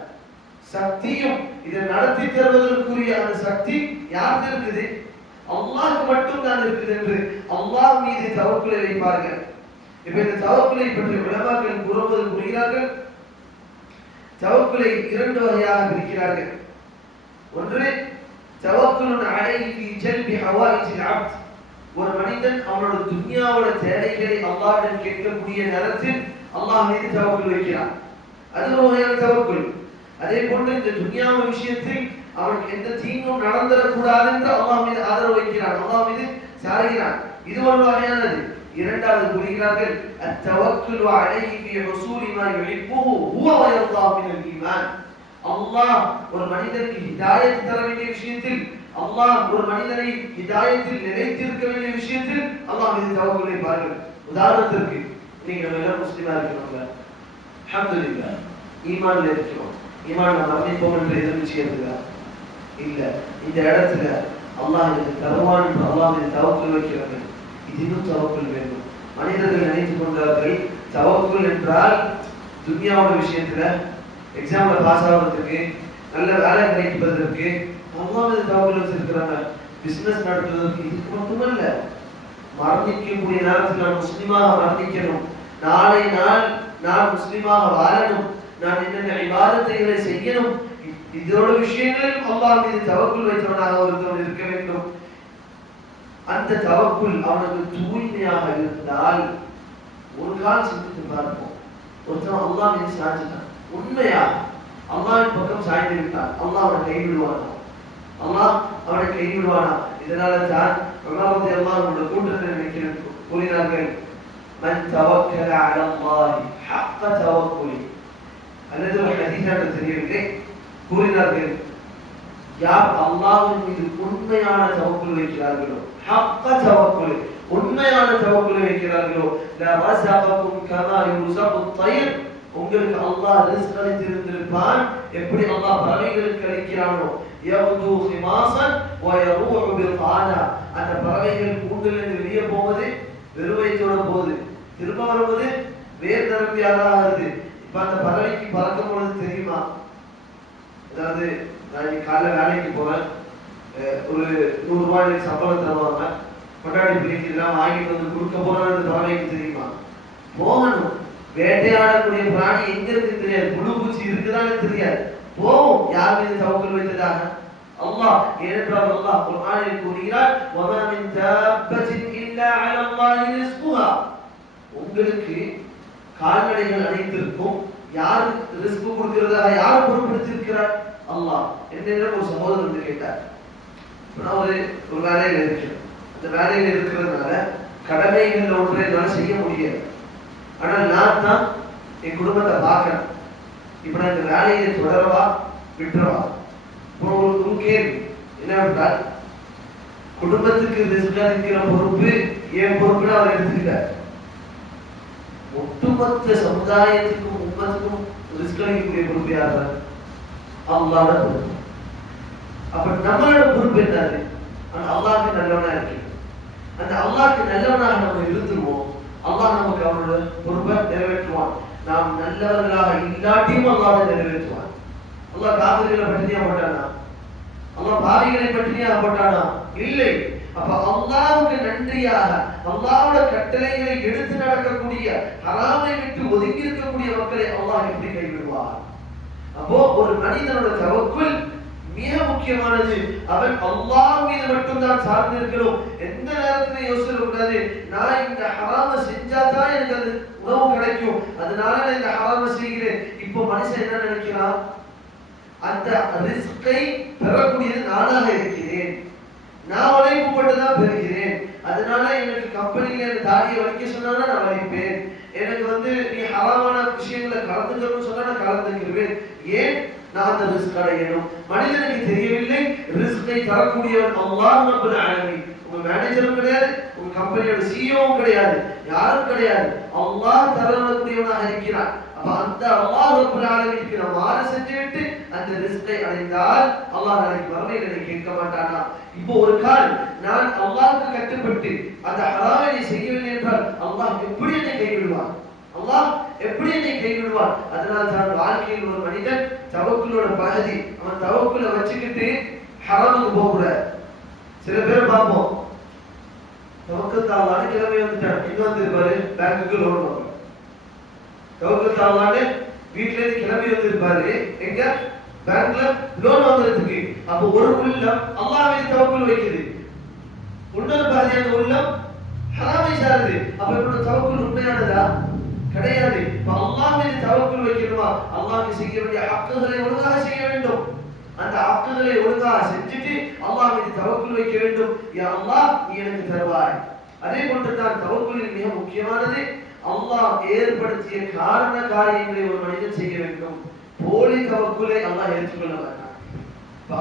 சக்தியும் இதை நடத்தி தருவதற்குரிய அந்த சக்தி யாருக்கு இருக்குது? அல்லாஹ்க்கு மட்டும் தான் இருக்குது என்று அல்லாஹ் மீது தவக்குலை வைப்பார்கள். இப்ப இந்த தவக்குலை பற்றி உலமாக்கள் கூறுகிறார்கள், தவக்குலை 2 வகையாக பிரிக்கிறார்கள். ஒன்று தவக்குலுன் அலைஹி ஃபீ ஜல்பி ஹவாயிஜில் அப்த். ஒரு மனிதன் அவனோட துன்யாவோட தேவைகளை அல்லாஹ்விடம் கேட்கக்கூடிய நேரத்தில் அல்லாஹ் மீது தவக்குல் வைக்கிறான், அது ஒரு வகையான தவக்குல். அதே போன்று இந்த துன்யாவை விஷயத்தில் அவனுக்கு எந்த தீங்கும் நடந்துடக்கூடாது என்று அல்லாஹ் மீது ஆதரவு வைக்கிறான், அல்லாஹ் மீது சாருகிறான், இது ஒரு வகையானது. இரண்டாவது கூறுகிறார்கள், அத்தவக்குல் அலைஹி ஃபீ ஹுசூலி மா யுஹிப்புஹு ஹுவ வ யர்தாஹு மினல் ஈமான். அல்லாஹ் ஒரு மனிதனுக்கு ஹிதாயத் தர வேண்டிய விஷயத்தில், அல்லாஹ் ஒரு மனிதனை ஹிதாயத்தில் நிலைத்திருக்க வேண்டிய விஷயத்தில் அல்லாஹ் மீது தவக்குல் வைப்பார்கள். உதாரணத்திற்கு நீங்க எல்லாம் முஸ்லிமா இருக்கிறவங்க, அல்ஹம்துலில்லாஹ் ஈமான்ல இருக்கிறோம், ஈமான் மரணிப்போம் என்று எதிர்ப்பு செய்யறதுல இல்ல, இந்த இடத்துல அல்லாஹ் எனக்கு தருவான் என்று அல்லாஹ் மீது தவக்குல் வைக்கிறார்கள். இதிலும் தவக்குல் வேண்டும். மனிதர்கள் நினைத்துக் கொண்டார்கள் தவக்குல் என்றால் துன்யாவோட விஷயத்துல எக்ஸாம்ல பாஸ் ஆகிறதுக்கு, நல்ல வேலை கிடைப்பதற்கு அல்லாஹ் மீது தவக்குல் வச்சிருக்கிறாங்க. பிசினஸ் நடத்துவதற்கு இதுக்கு மட்டுமல்ல, மரணிக்கக்கூடிய நேரத்தில் நான் முஸ்லிமாக மரணிக்கணும், நாளை நான் முஸ்லிமாக வாழணும், நான் என்னென்ன இபாதத்துகளை செய்யணும், இதோட விஷயங்களில் அல்லாஹ் மீது தவக்குல் வைத்தவனாக ஒருத்தவன் இருக்க வேண்டும். அந்த தவக்குல் அவனுக்கு தூய்மையாக இருந்தால் ஒரு கால் சிந்தித்து பார்ப்போம். ஒருத்தன் அல்லாஹ் மீது சாய்ச்சிட்டான், உண்மையா அல்லாஹ்வின் பக்கம் சாய்ந்து விட்டான், அல்லாஹ் அவனை கைவிடுவானா? அல்லாஹ் அவனை கைவிடுவானா? இதனால தான் உமர் ரலியல்லாஹு அன்ஹு கூட்டத்தில் நினைக்கிறேன் கூறினார்கள், மன் தவக்கல அலல்லாஹி ஹக்க தவக்குலி. அல்லது ஒரு ஹதீஸாக தெரியவில்லை, கூறினார்கள், யார் அல்லாஹ்வின் மீது உண்மையான தவக்குல் வைக்கிறார்களோ, ஹக்க தவக்குல், உண்மையான தவக்குல் வைக்கிறார்களோ, லா ரஸககும் கமா யுஸகு த்யர், உங்களுக்கு அல்லாஹ் ரிஸ்க் அளித்திருப்பான், எப்படி அல்லாஹ் பறவைகளுக்கு அளிக்கிறானோ. யகுது ஹிமாசன் வ யரூஹு பிதானா, அந்த பறவைகள் கூண்டிலிருந்து வெளியே போவது வெறுவயத்தோட போகுது, திரும்ப வரும்போது வேர் நிரம்பியாக ஆகுது. இப்ப அந்த பறவைக்கு பறக்கும் பொழுது தெரியுமா? அதாவது நான் இன்னைக்கு காலைல வேலைக்கு போவேன், ஒரு 100 ரூபாய் சம்பளம் தருவாங்க, கொண்டாடி பிள்ளைக்கு எல்லாம் வாங்கிட்டு வந்து கொடுக்க போறது பறவைக்கு தெரியுமா? போகணும். வேட்டையாடக்கூடிய பிராணி எங்க இருக்கு தெரியாது, புழு பூச்சி இருக்குதான்னு தெரியாது, போகும். யார் மீது தவக்குல் வைத்ததாக? அல்லாஹ். ஏனென்றால் அல்லாஹ் குர்ஆனில் கூறுகிறார், வமா மின் தாப்பத்தின் இல்லா அலல்லாஹி ரிஸ்குஹா, உங்களுக்கு கால்நடைகள் அனைத்திற்கும் யார் ரிஸ்க் கொடுக்கிறதாக யார் பொறுப்படுத்தியிருக்கிறார்? அல்லாஹ். என்னென்ன ஒரு சகோதரர் வந்து கேட்டார், நான் ஒரு வேலையில இருக்கிறேன், அந்த வேலையில இருக்கிறதுனால கடமைகள் ஒன்றை என்னால் செய்ய முடியாது, ஆனால் நான் தான் என் குடும்பத்தை பார்க்கறேன், இப்ப நான் இந்த வேலையை தொடரவா விட்டுறவா? ஒரு கேள்வி என்னவென்றால், குடும்பத்துக்கு ரிஸ்க் அளிக்கிற பொறுப்பு என் பொறுப்புன்னு அவர் எடுத்துக்கிட்டார். ஒட்டுமொத்த சமுதாயத்துக்கும் உம்மத்துக்கும் ரிஸ்க் அளிக்கக்கூடிய பொறுப்பு யார்? அல்லாஹ்வோட பொறுப்பு. அப்ப நம்மளோட பொறுப்பு என்னது? அந்த அல்லாஹ்க்கு நல்லவனா இருக்கு, அந்த அல்லாஹ்க்கு நல்லவனாக நம்ம இருந்துருவோம், அல்லாஹ் நமக்கு அவனோட பொறுப்பை நிறைவேற்றுவான். நாம் நல்லவர்களாக இல்லாட்டியும் அல்லாஹ் நிறைவேற்றுவான். அல்லாஹ் காபிர்களை பட்டினியா போட்டானா? அல்லாஹ் பாவிகளை பட்டினியா போட்டானா? இல்லை. அப்ப அல்லாஹ்வுக்கு நன்றியாக அல்லாஹ்வோட கட்டளைகளை எடுத்து நடக்கக்கூடிய, ஹராமை விட்டு ஒதுங்கி இருக்கக்கூடிய மக்களை அல்லாஹ் எப்படி கைவிடுவார்? அப்போ ஒரு மனிதனோட தவக்குல் மிக முக்கியமானது. அவன் அல்லாஹ் மீது மட்டும்தான் சார்ந்து இருக்கணும். எந்த நேரத்திலும் யோசிக்க கூடாது, நான் இந்த ஹராம செஞ்சாதான் எனக்கு அது உணவு கிடைக்கும், அதனால நான் இந்த ஹராம செய்கிறேன். இப்போ மனுஷன் என்ன நினைக்கிறான்? அந்த ரிஸ்கை பெறக்கூடியது நானாக இருக்கிறேன், நான் உழைப்பு போட்டுதான் பெறுகிறேன், அதனால எனக்கு கம்பெனியில தாடியை வலிக்க சொன்னா நான் வலிப்பேன், எனக்கு நீ ஹராமான விஷயங்களை கலந்துக்கணும்னு சொன்னா நான் கலந்துக்கிறேன். ஏன்? நான் அந்த ரிஸ்க் அடையணும். மனிதனுக்கு தெரியவில்லை, ரிஸ்கை தரக்கூடியவன் அல்லாஹ் ரப்பல் ஆலமீன். உங்க மேனேஜரும் கிடையாது, உங்க கம்பெனியோட சிஇஓவும் கிடையாது, யாரும் கிடையாது, அல்லாஹ் தரக்கூடியவனாக இருக்கிறான். அப்ப அந்த அல்லாஹ் ரப்பல் ஆலமீனுக்கு நாம் மாறு செஞ்சுவிட்டு அந்த ரிஸ்கை அடைந்தால் அல்லாஹ் நாளைக்கு மறுமையிலே கேட்க மாட்டானா? இப்போ ஒரு கால் நான் அல்லாஹ்வுக்கு கட்டுப்பட்டு அந்த ஹராமை செய்யவில்லை என்றால் அல்லாஹ் எப்படி என்னை கைவிடுவான்? அல்லாஹ் எப்படி என்னை கைவிடுவான்? அதனால தான் வாழ்க்கையில் ஒரு மனிதன் தவக்குலோட பகுதி, அவன் தவக்குல வச்சுக்கிட்டு ஹராமுக்கு போக கூடாது. சில பேர் பார்ப்போம், தவக்கத்தாலான கிளம்பி வந்துட்டான், இங்க வந்திருப்பாரு பேங்குக்கு லோன் வாங்க, தவக்கத்தாலான வீட்டுல இருந்து கிளம்பி வந்திருப்பாரு எங்க பேங்க்ல லோன் வாங்குறதுக்கு. அப்ப ஒரு உள்ளம் அல்லாஹ் மீது தவக்குல் வைக்குது, இன்னொரு பாதியான உள்ளம் ஹராமை சாருது. அப்ப இவனோட தவக்குல் உண்மையானதா? கிடையாது. இப்ப அல்லாஹ் மீது தவக்குல் வைக்கணுமா? அல்லாஹ்க்கு செய்ய வேண்டிய ஹக்குகளை ஒழுங்காக செய்ய வேண்டும். அந்த ஹக்குகளை ஒழுங்காக செஞ்சுட்டு அல்லாஹ் மீது தவக்குல் வைக்க வேண்டும். யா அல்லாஹ், நீ எனக்கு தருவாய். அதே போன்று தான் தவக்குலில் மிக முக்கியமானது, அல்லாஹ் ஏற்படுத்திய காரண காரியங்களை ஒரு மனிதன் செய்ய வேண்டும். போலி தவக்குலை அல்லாஹ் ஏற்றுக்கொள்ள மாட்டான்.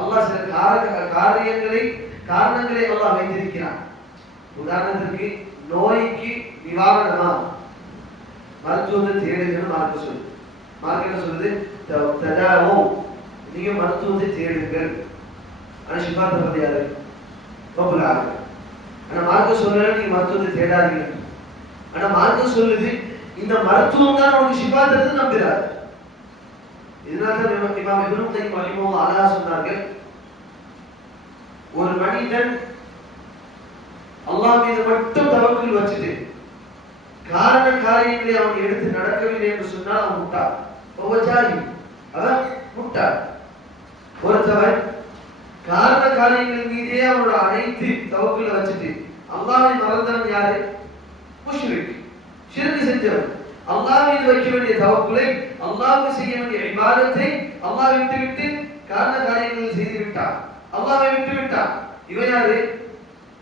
அல்லாஹ் சில காரணங்களை அல்லாஹ் வைத்திருக்கிறான். உதாரணத்திற்கு நோய்க்கு நிவாரணமா மருத்துவத்தை தேடுங்கன்னு மார்க்க சொல்லுது. மார்க்க என்ன சொல்லுது? ததாவோ, நீங்க மருத்துவத்தை தேடுங்கள். ஆனா ஷிஃபா தர்றது யாரு? ரப்பல் ஆலமீன். ஆனா மார்க்கம் சொல்லல நீங்க மருத்துவத்தை தேடாதீங்க. ஆனா மார்க்கம் சொல்லுது இந்த மருத்துவம் தான் உங்களுக்கு ஷிஃபா தருது நம்புறாரு. இதனால தான் இமாம் இப்னு கைம் ரஹிமஹுல்லாஹ் அல்லாஹ் சொன்னார்கள், ஒரு மனிதன் அல்லாஹ் மீது மட்டும் தவக்குல் வச்சுட்டு காரண காரியங்களை அவன் எடுத்து நடக்கவில்லை என்று சொன்னால் அவன் முட்டாள். அவன் முட்டாள். ஒருத்தவன் காரண காரியங்கள் மீதே அவனோட அனைத்து தவக்குல வச்சுட்டு அல்லாஹ்வை மறந்தவன் யாரு? முஷ்ரிக், ஷிர்க் செஞ்சவன். அல்லாஹ் மீது வைக்க வேண்டிய தவக்குலை, அல்லாஹ்வுக்கு செய்ய வேண்டிய இபாதத்தை அல்லாஹ் விட்டு காரண காரியங்கள் செய்து விட்டான், அல்லாஹ்வை விட்டு விட்டான். இவன் யாரு?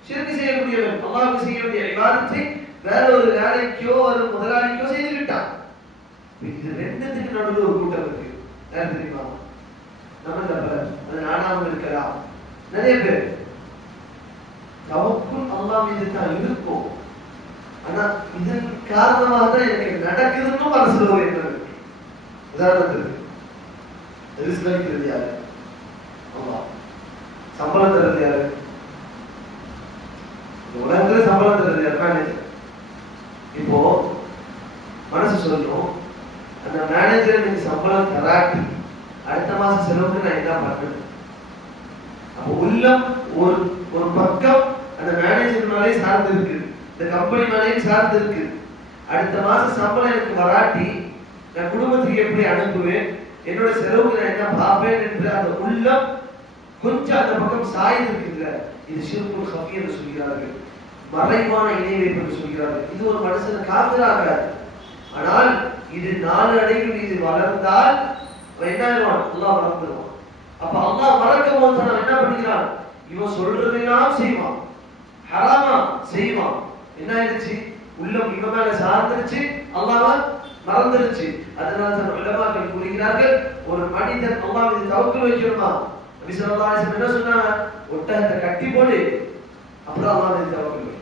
ஷிர்க் செய்யக்கூடியவன். அல்லாஹ்வுக்கு செய்ய வேண்டிய இபாதத்தை வேற ஒரு வேலைக்கோ ஒரு முதலாளிக்கோ செய்து விட்டான். இது ரெண்டுத்துக்கு நடுவில் ஒரு கூட்டம் இருக்கு. யார் தெரியுமா? நம்ம அது நானாவும் இருக்கலாம். நிறைய பேர் தவக்குல் அல்லாஹ் மீது தான் இருக்கும், ஆனா இதன் காரணமாக தான் எனக்கு நடக்குதுன்னு மனசுல ஒரு எண்ணம் இருக்கு. உதாரணத்துக்கு ரிஸ்க் அளிக்கிறது யாரு? அல்லாஹ். சம்பளம் தர்றது யாரு? உலகத்துல சம்பளம் தர்றது யாரு? மேனேஜர். இப்போ மனசு சொல்லணும், அந்த மேனேஜர் எனக்கு சம்பளம் தராட்டி அடுத்த மாசம் செலவுக்கு நான் என்ன பண்றது? அப்போ உள்ளம் ஒரு ஒரு பக்கம் அந்த மேனேஜர் மேலே சார்ந்து இருக்கு, இந்த கம்பெனி மேலேயே சார்ந்து இருக்கு. அடுத்த மாசம் சம்பளம் எனக்கு வராட்டி நான் குடும்பத்துக்கு எப்படி அனுப்புவேன், என்னோட செலவுக்கு நான் என்ன பார்ப்பேன் என்று அந்த உள்ளம் கொஞ்சம் அந்த பக்கம் சாய்ந்து இருக்குங்க. இது ஷிர்குல் ஹஃபி என்று சொல்கிறார்கள், மறைவான இணை வைப்பு என்று சொல்கிறார்கள். இது ஒரு மனுஷனை காபிராக்காது. ஆனால் இது நாளடைவில் இது வளர்ந்தால் என்ன ஆயிடுவான்? அல்லாஹ் மறந்துடுவான். அப்ப அல்லாஹ் மறக்கும் போது அவன் என்ன பண்ணுகிறான்? இவன் சொல்றதெல்லாம் செய்வான், ஹராமா செய்வான். என்ன ஆயிடுச்சு? உள்ளம் இவன் மேல சார்ந்துருச்சு, அல்லாஹ் மறந்துருச்சு. அதனால தான் உலமாக்கள் கூறுகிறார்கள், ஒரு மனிதன் அல்லாஹ் மீது தவக்குல் வைக்கணுமா? நபி ஸல்லல்லாஹு அலைஹி வஸல்லம் என்ன சொன்னாங்க? ஒட்டகத்தை கட்டி போடு, அப்புறம் அல்லாஹ் மீது தவக்குல் வை.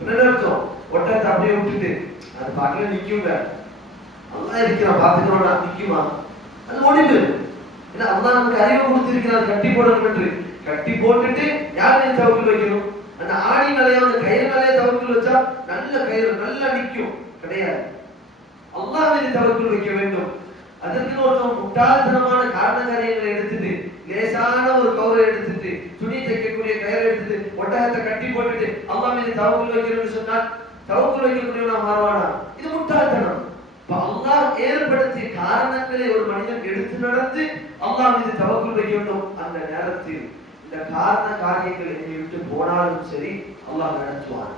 என்ன அர்த்தம்? ஒட்டகத்தை அப்படியே விட்டுட்டு அது பக்கத்துல நிக்குங்க, அல்லாஹ் இருக்கிறான் பாத்துக்கிறோம்னா நிக்குமா? அது ஓடிடு. ஏன்னா அல்லாஹ் நமக்கு அறிவு கொடுத்திருக்கிறார் கட்டி போடணும் என்று. கட்டி போட்டுட்டு யார் மீது தவக்குல் வைக்கணும்? அந்த ஆணி மேலேயோ அந்த கயிறு மேலேயே தவக்குல் வச்சா நல்ல கயிறு நல்லா நிக்கும் கிடையாது. அல்லாஹ் மீது தவக்குல் வைக்க வேண்டும். அதற்கு ஒருத்தன் முட்டாள்தனமான காரண காரியங்களை எடுத்துட்டு, லேசான ஒரு கவுரை எடுத்துட்டு, துணி தைக்கக்கூடிய கயிறை எடுத்துட்டு, ஒட்டகத்தை கட்டி போட்டுட்டு அல்லாஹ் மீது தவக்குல் வைக்கிறேன்னு சொன்னால் தவக்குல் வைக்கக்கூடியவனா மாறுவானா? இது முட்டாள்தனம். அல்லாஹ் ஏற்படுத்திய காரணங்களை ஒரு மனிதன் எடுத்து நடந்து அல்லாஹ் மீது தவக்குல் வைக்க வேண்டும். அந்த நேரத்தில் இந்த காரண காரியங்களை என்னை விட்டு போனாலும் சரி அல்லாஹ் நடத்துவான்.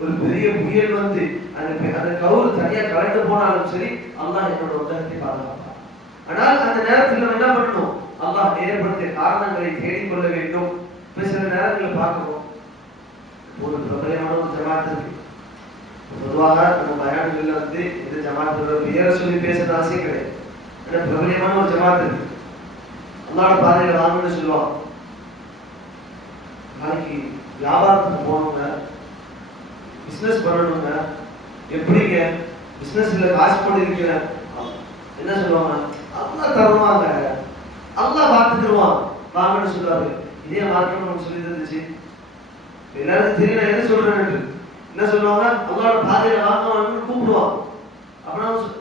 ஒரு பெரிய புயல் வந்து அந்த கவுரு தனியா கலந்து போனாலும் சரி அல்லாஹ் என்னோட ஒட்டகத்தை பாதுகாப்பான். ஆனால் அந்த நேரத்தில் நம்ம என்ன பண்ணணும்? அல்லாஹ் ஏற்படுத்திய காரணங்களை தேடிக்கொள்ள வேண்டும். இப்ப சில நேரங்களில் பார்க்கிறோம், ஒரு பிரபலமான ஒரு ஜமாத் இருக்கு. பொதுவாக நம்ம பயான்கள்ல வந்து இந்த ஜமாத்தோட பேரை சொல்லி பேசுறது அவசியம் கிடையாது. ஆனா பிரபலமான ஒரு ஜமாத் இருக்கு. அல்லாஹ்வோட பாதையில வாங்கணும்னு சொல்லுவாங்க. நாளைக்கு வியாபாரத்துக்கு போகணுங்க, பிசினஸ் பண்ணணுங்க, எப்படிங்க பிசினஸ்ல காசு போடுறீங்க, என்ன சொல்லுவாங்க? அல்லாஹ் தருவாங்க, அல்லாஹ் பார்த்துக்குருவான் வாங்கன்னு சொல்லுவாரு. இதே மார்க்கம் நமக்கு சொல்லி தந்துச்சு. எல்லாருக்கும் தெரியும் என்ன சொல்றேன்னு. என்ன சொல்லுவாங்க? அல்லாஹ்வோட பாதையில வாங்கணும்னு கூப்பிடுவாங்க. அப்ப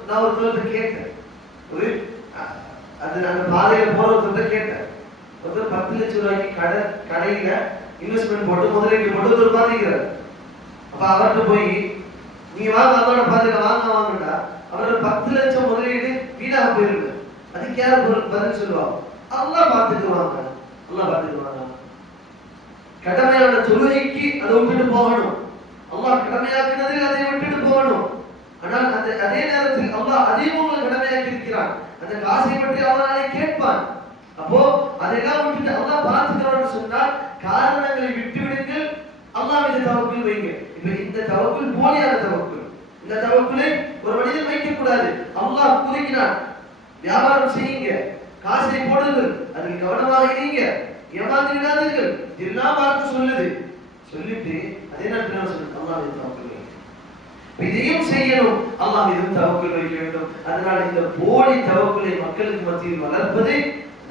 நான் ஒரு தோழத்தை கேட்டேன், ஒரு அது அந்த பாதையில போற ஒருத்தர் கேட்டேன். ஒருத்தர் 10 லட்சம் ரூபாய்க்கு கடையில இன்வெஸ்ட்மெண்ட் போட்டு முதலீடு போட்டு ஒருத்தர் பாதிக்கிறார். அப்ப அவர்கிட்ட போய் நீங்க வாங்க அல்லாஹ்வோட பாதையில வாங்கண்டா அவரோட 10 லட்சம் முதலீடு வீணாக போயிருக்கு. அதுக்கு யார் பதில் சொல்லுவாங்க? அல்லாஹ் பார்த்துக்குவாங்க, அல்லாஹ் பார்த்துக்குவாங்க. கடமையான தொழுகைக்கு அதை விட்டுட்டு போகணும், அல்லாஹ் கடமையாக்கினதில் அதை விட்டுட்டு போகணும். ஆனால் அதே நேரத்தில் அல்லாஹ் அதையும் உங்களுக்கு கடமையாக்கி இருக்கிறான். அந்த காசை பற்றி அவனாலே கேட்பான். அப்போ அதெல்லாம் விட்டுட்டு அல்லாஹ் பார்த்துக்கிறான்னு சொன்னால் காரணங்களை விட்டு விடுங்கள், அல்லாஹ் மீது தவக்குல் வைங்க. இப்ப இந்த தவக்குல் போலியான தவக்குல். இந்த தவக்குலை ஒரு மனிதன் வைக்க கூடாது. அல்லாஹ் கூறுகிறான், வியாபாரம் செய்யுங்க, காசை போடுங்கள், அதில் கவனமாக இருங்க, ஏமாந்து விடாதீர்கள், எல்லாம் பார்த்து சொல்லுது. சொல்லிட்டு அதே நேரத்தில் சொல்லுது அல்லாஹ் மீது தவக்குல் வைங்க. இதையும் செய்யணும், அல்லாஹ் மீது தவக்குல் வைக்க வேண்டும். அதனால இந்த போலி தவக்குலை மக்களுக்கு மத்தியில் வளர்ப்பது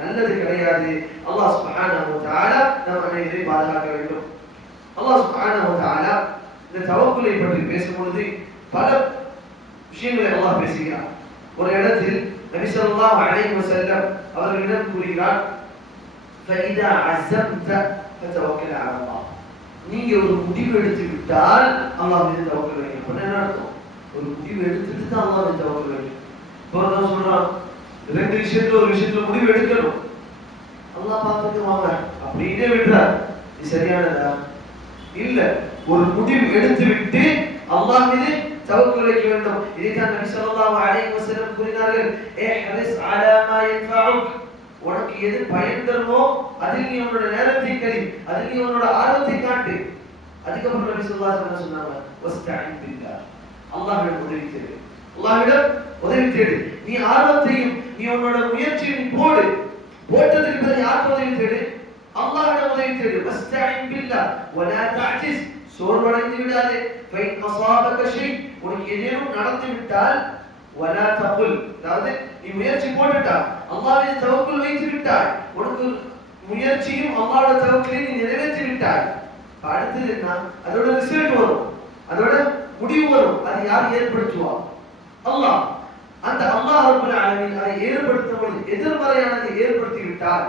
நல்லது கிடையாது. அல்லாஹ் சுப்ஹானஹு வ தஆலா நம்ம அனைவரையும் பாதுகாக்க வேண்டும். அல்லாஹ் சுப்ஹானஹு வ தஆலா இந்த தவக்குலை பற்றி பேசும்பொழுது பல விஷயங்களை அல்லாஹ் பேசுகிறார். ஒரு இடத்தில் நபி ஸல்லல்லாஹு அலைஹி வஸல்லம் அவர்களிடம் கூறுகிறார், ஃபைதா அஸம்த ஃபதவக்கல் அலா அல்லாஹ். நீங்க ஒரு முடிவு எடுத்து விட்டால் அல்லாஹ் மீது தவக்கல் வைங்க. என்ன அர்த்தம்? ஒரு முடிவு எடுத்துட்டு தான் அல்லாஹ் மீது தவக்கல் வைங்க. போறதா சொல்றான், ரெண்டு விஷயத்துல ஒரு விஷயத்துல முடிவு எடுக்கணும், அல்லாஹ் பார்த்துக்குவாங்க அப்படியே விடுறார். இது சரியானதா? இல்ல, ஒரு முடிவு எடுத்து விட்டு அல்லாஹ் மீது தவக்கல் வைக்க வேண்டும். இதைத்தான் நபி ஸல்லல்லாஹு அலைஹி வஸல்லம் கூறினார்கள், இஹ்ரிஸ் அலா மா யன்ஃபஉக். உனக்கு எது பயன் தருமோ அதில் நீ உன்னோட நேரத்தை கழி, அதில் நீ உன்னோட ஆர்வத்தை காட்டு. அதுக்கப்புறம் நபி ஸல்லல்லாஹு அலைஹி வஸல்லம் சொன்னாங்க, வஸ்தஈன் பில்லாஹ். அல்லாஹ்விடம் உதவி தேடு, அல்லாஹ்விடம் உதவி தேடு. நீ ஆர்வத்தையும் நீ உன்னோட முயற்சியை நீ போடு. போட்டதுக்கு பிறகு யாருக்கு உதவி தேடு? அல்லாஹ்விடம் உதவி தேடு. வஸ்தஈன் பில்லாஹ் வலா தஅஜிஸ். சோர்வடைந்து விடாதே. ஃபைன் அஸாபக ஷை, உனக்கு ஏதேனும் நடந்து விட்டால் வலா தகுல், அதாவது நீ முயற்சி போட்டுட்டாய், அல்லாஹ்வை தவக்குல் வைத்து விட்டாய், உனக்கு முயற்சியும் அல்லாஹ்வோட தவக்குலையும் நீ நிறைவேற்றி விட்டாய். அடுத்தது என்ன? அதோட ரிசல்ட் வரும், அதோட முடிவு வரும். அது யார் ஏற்படுத்துவா? அல்லாஹ். அந்த அல்லாஹ் ரப்பல் ஆலமீன் அதை ஏற்படுத்தும் எதிர்மறையானதை ஏற்படுத்தி விட்டார்.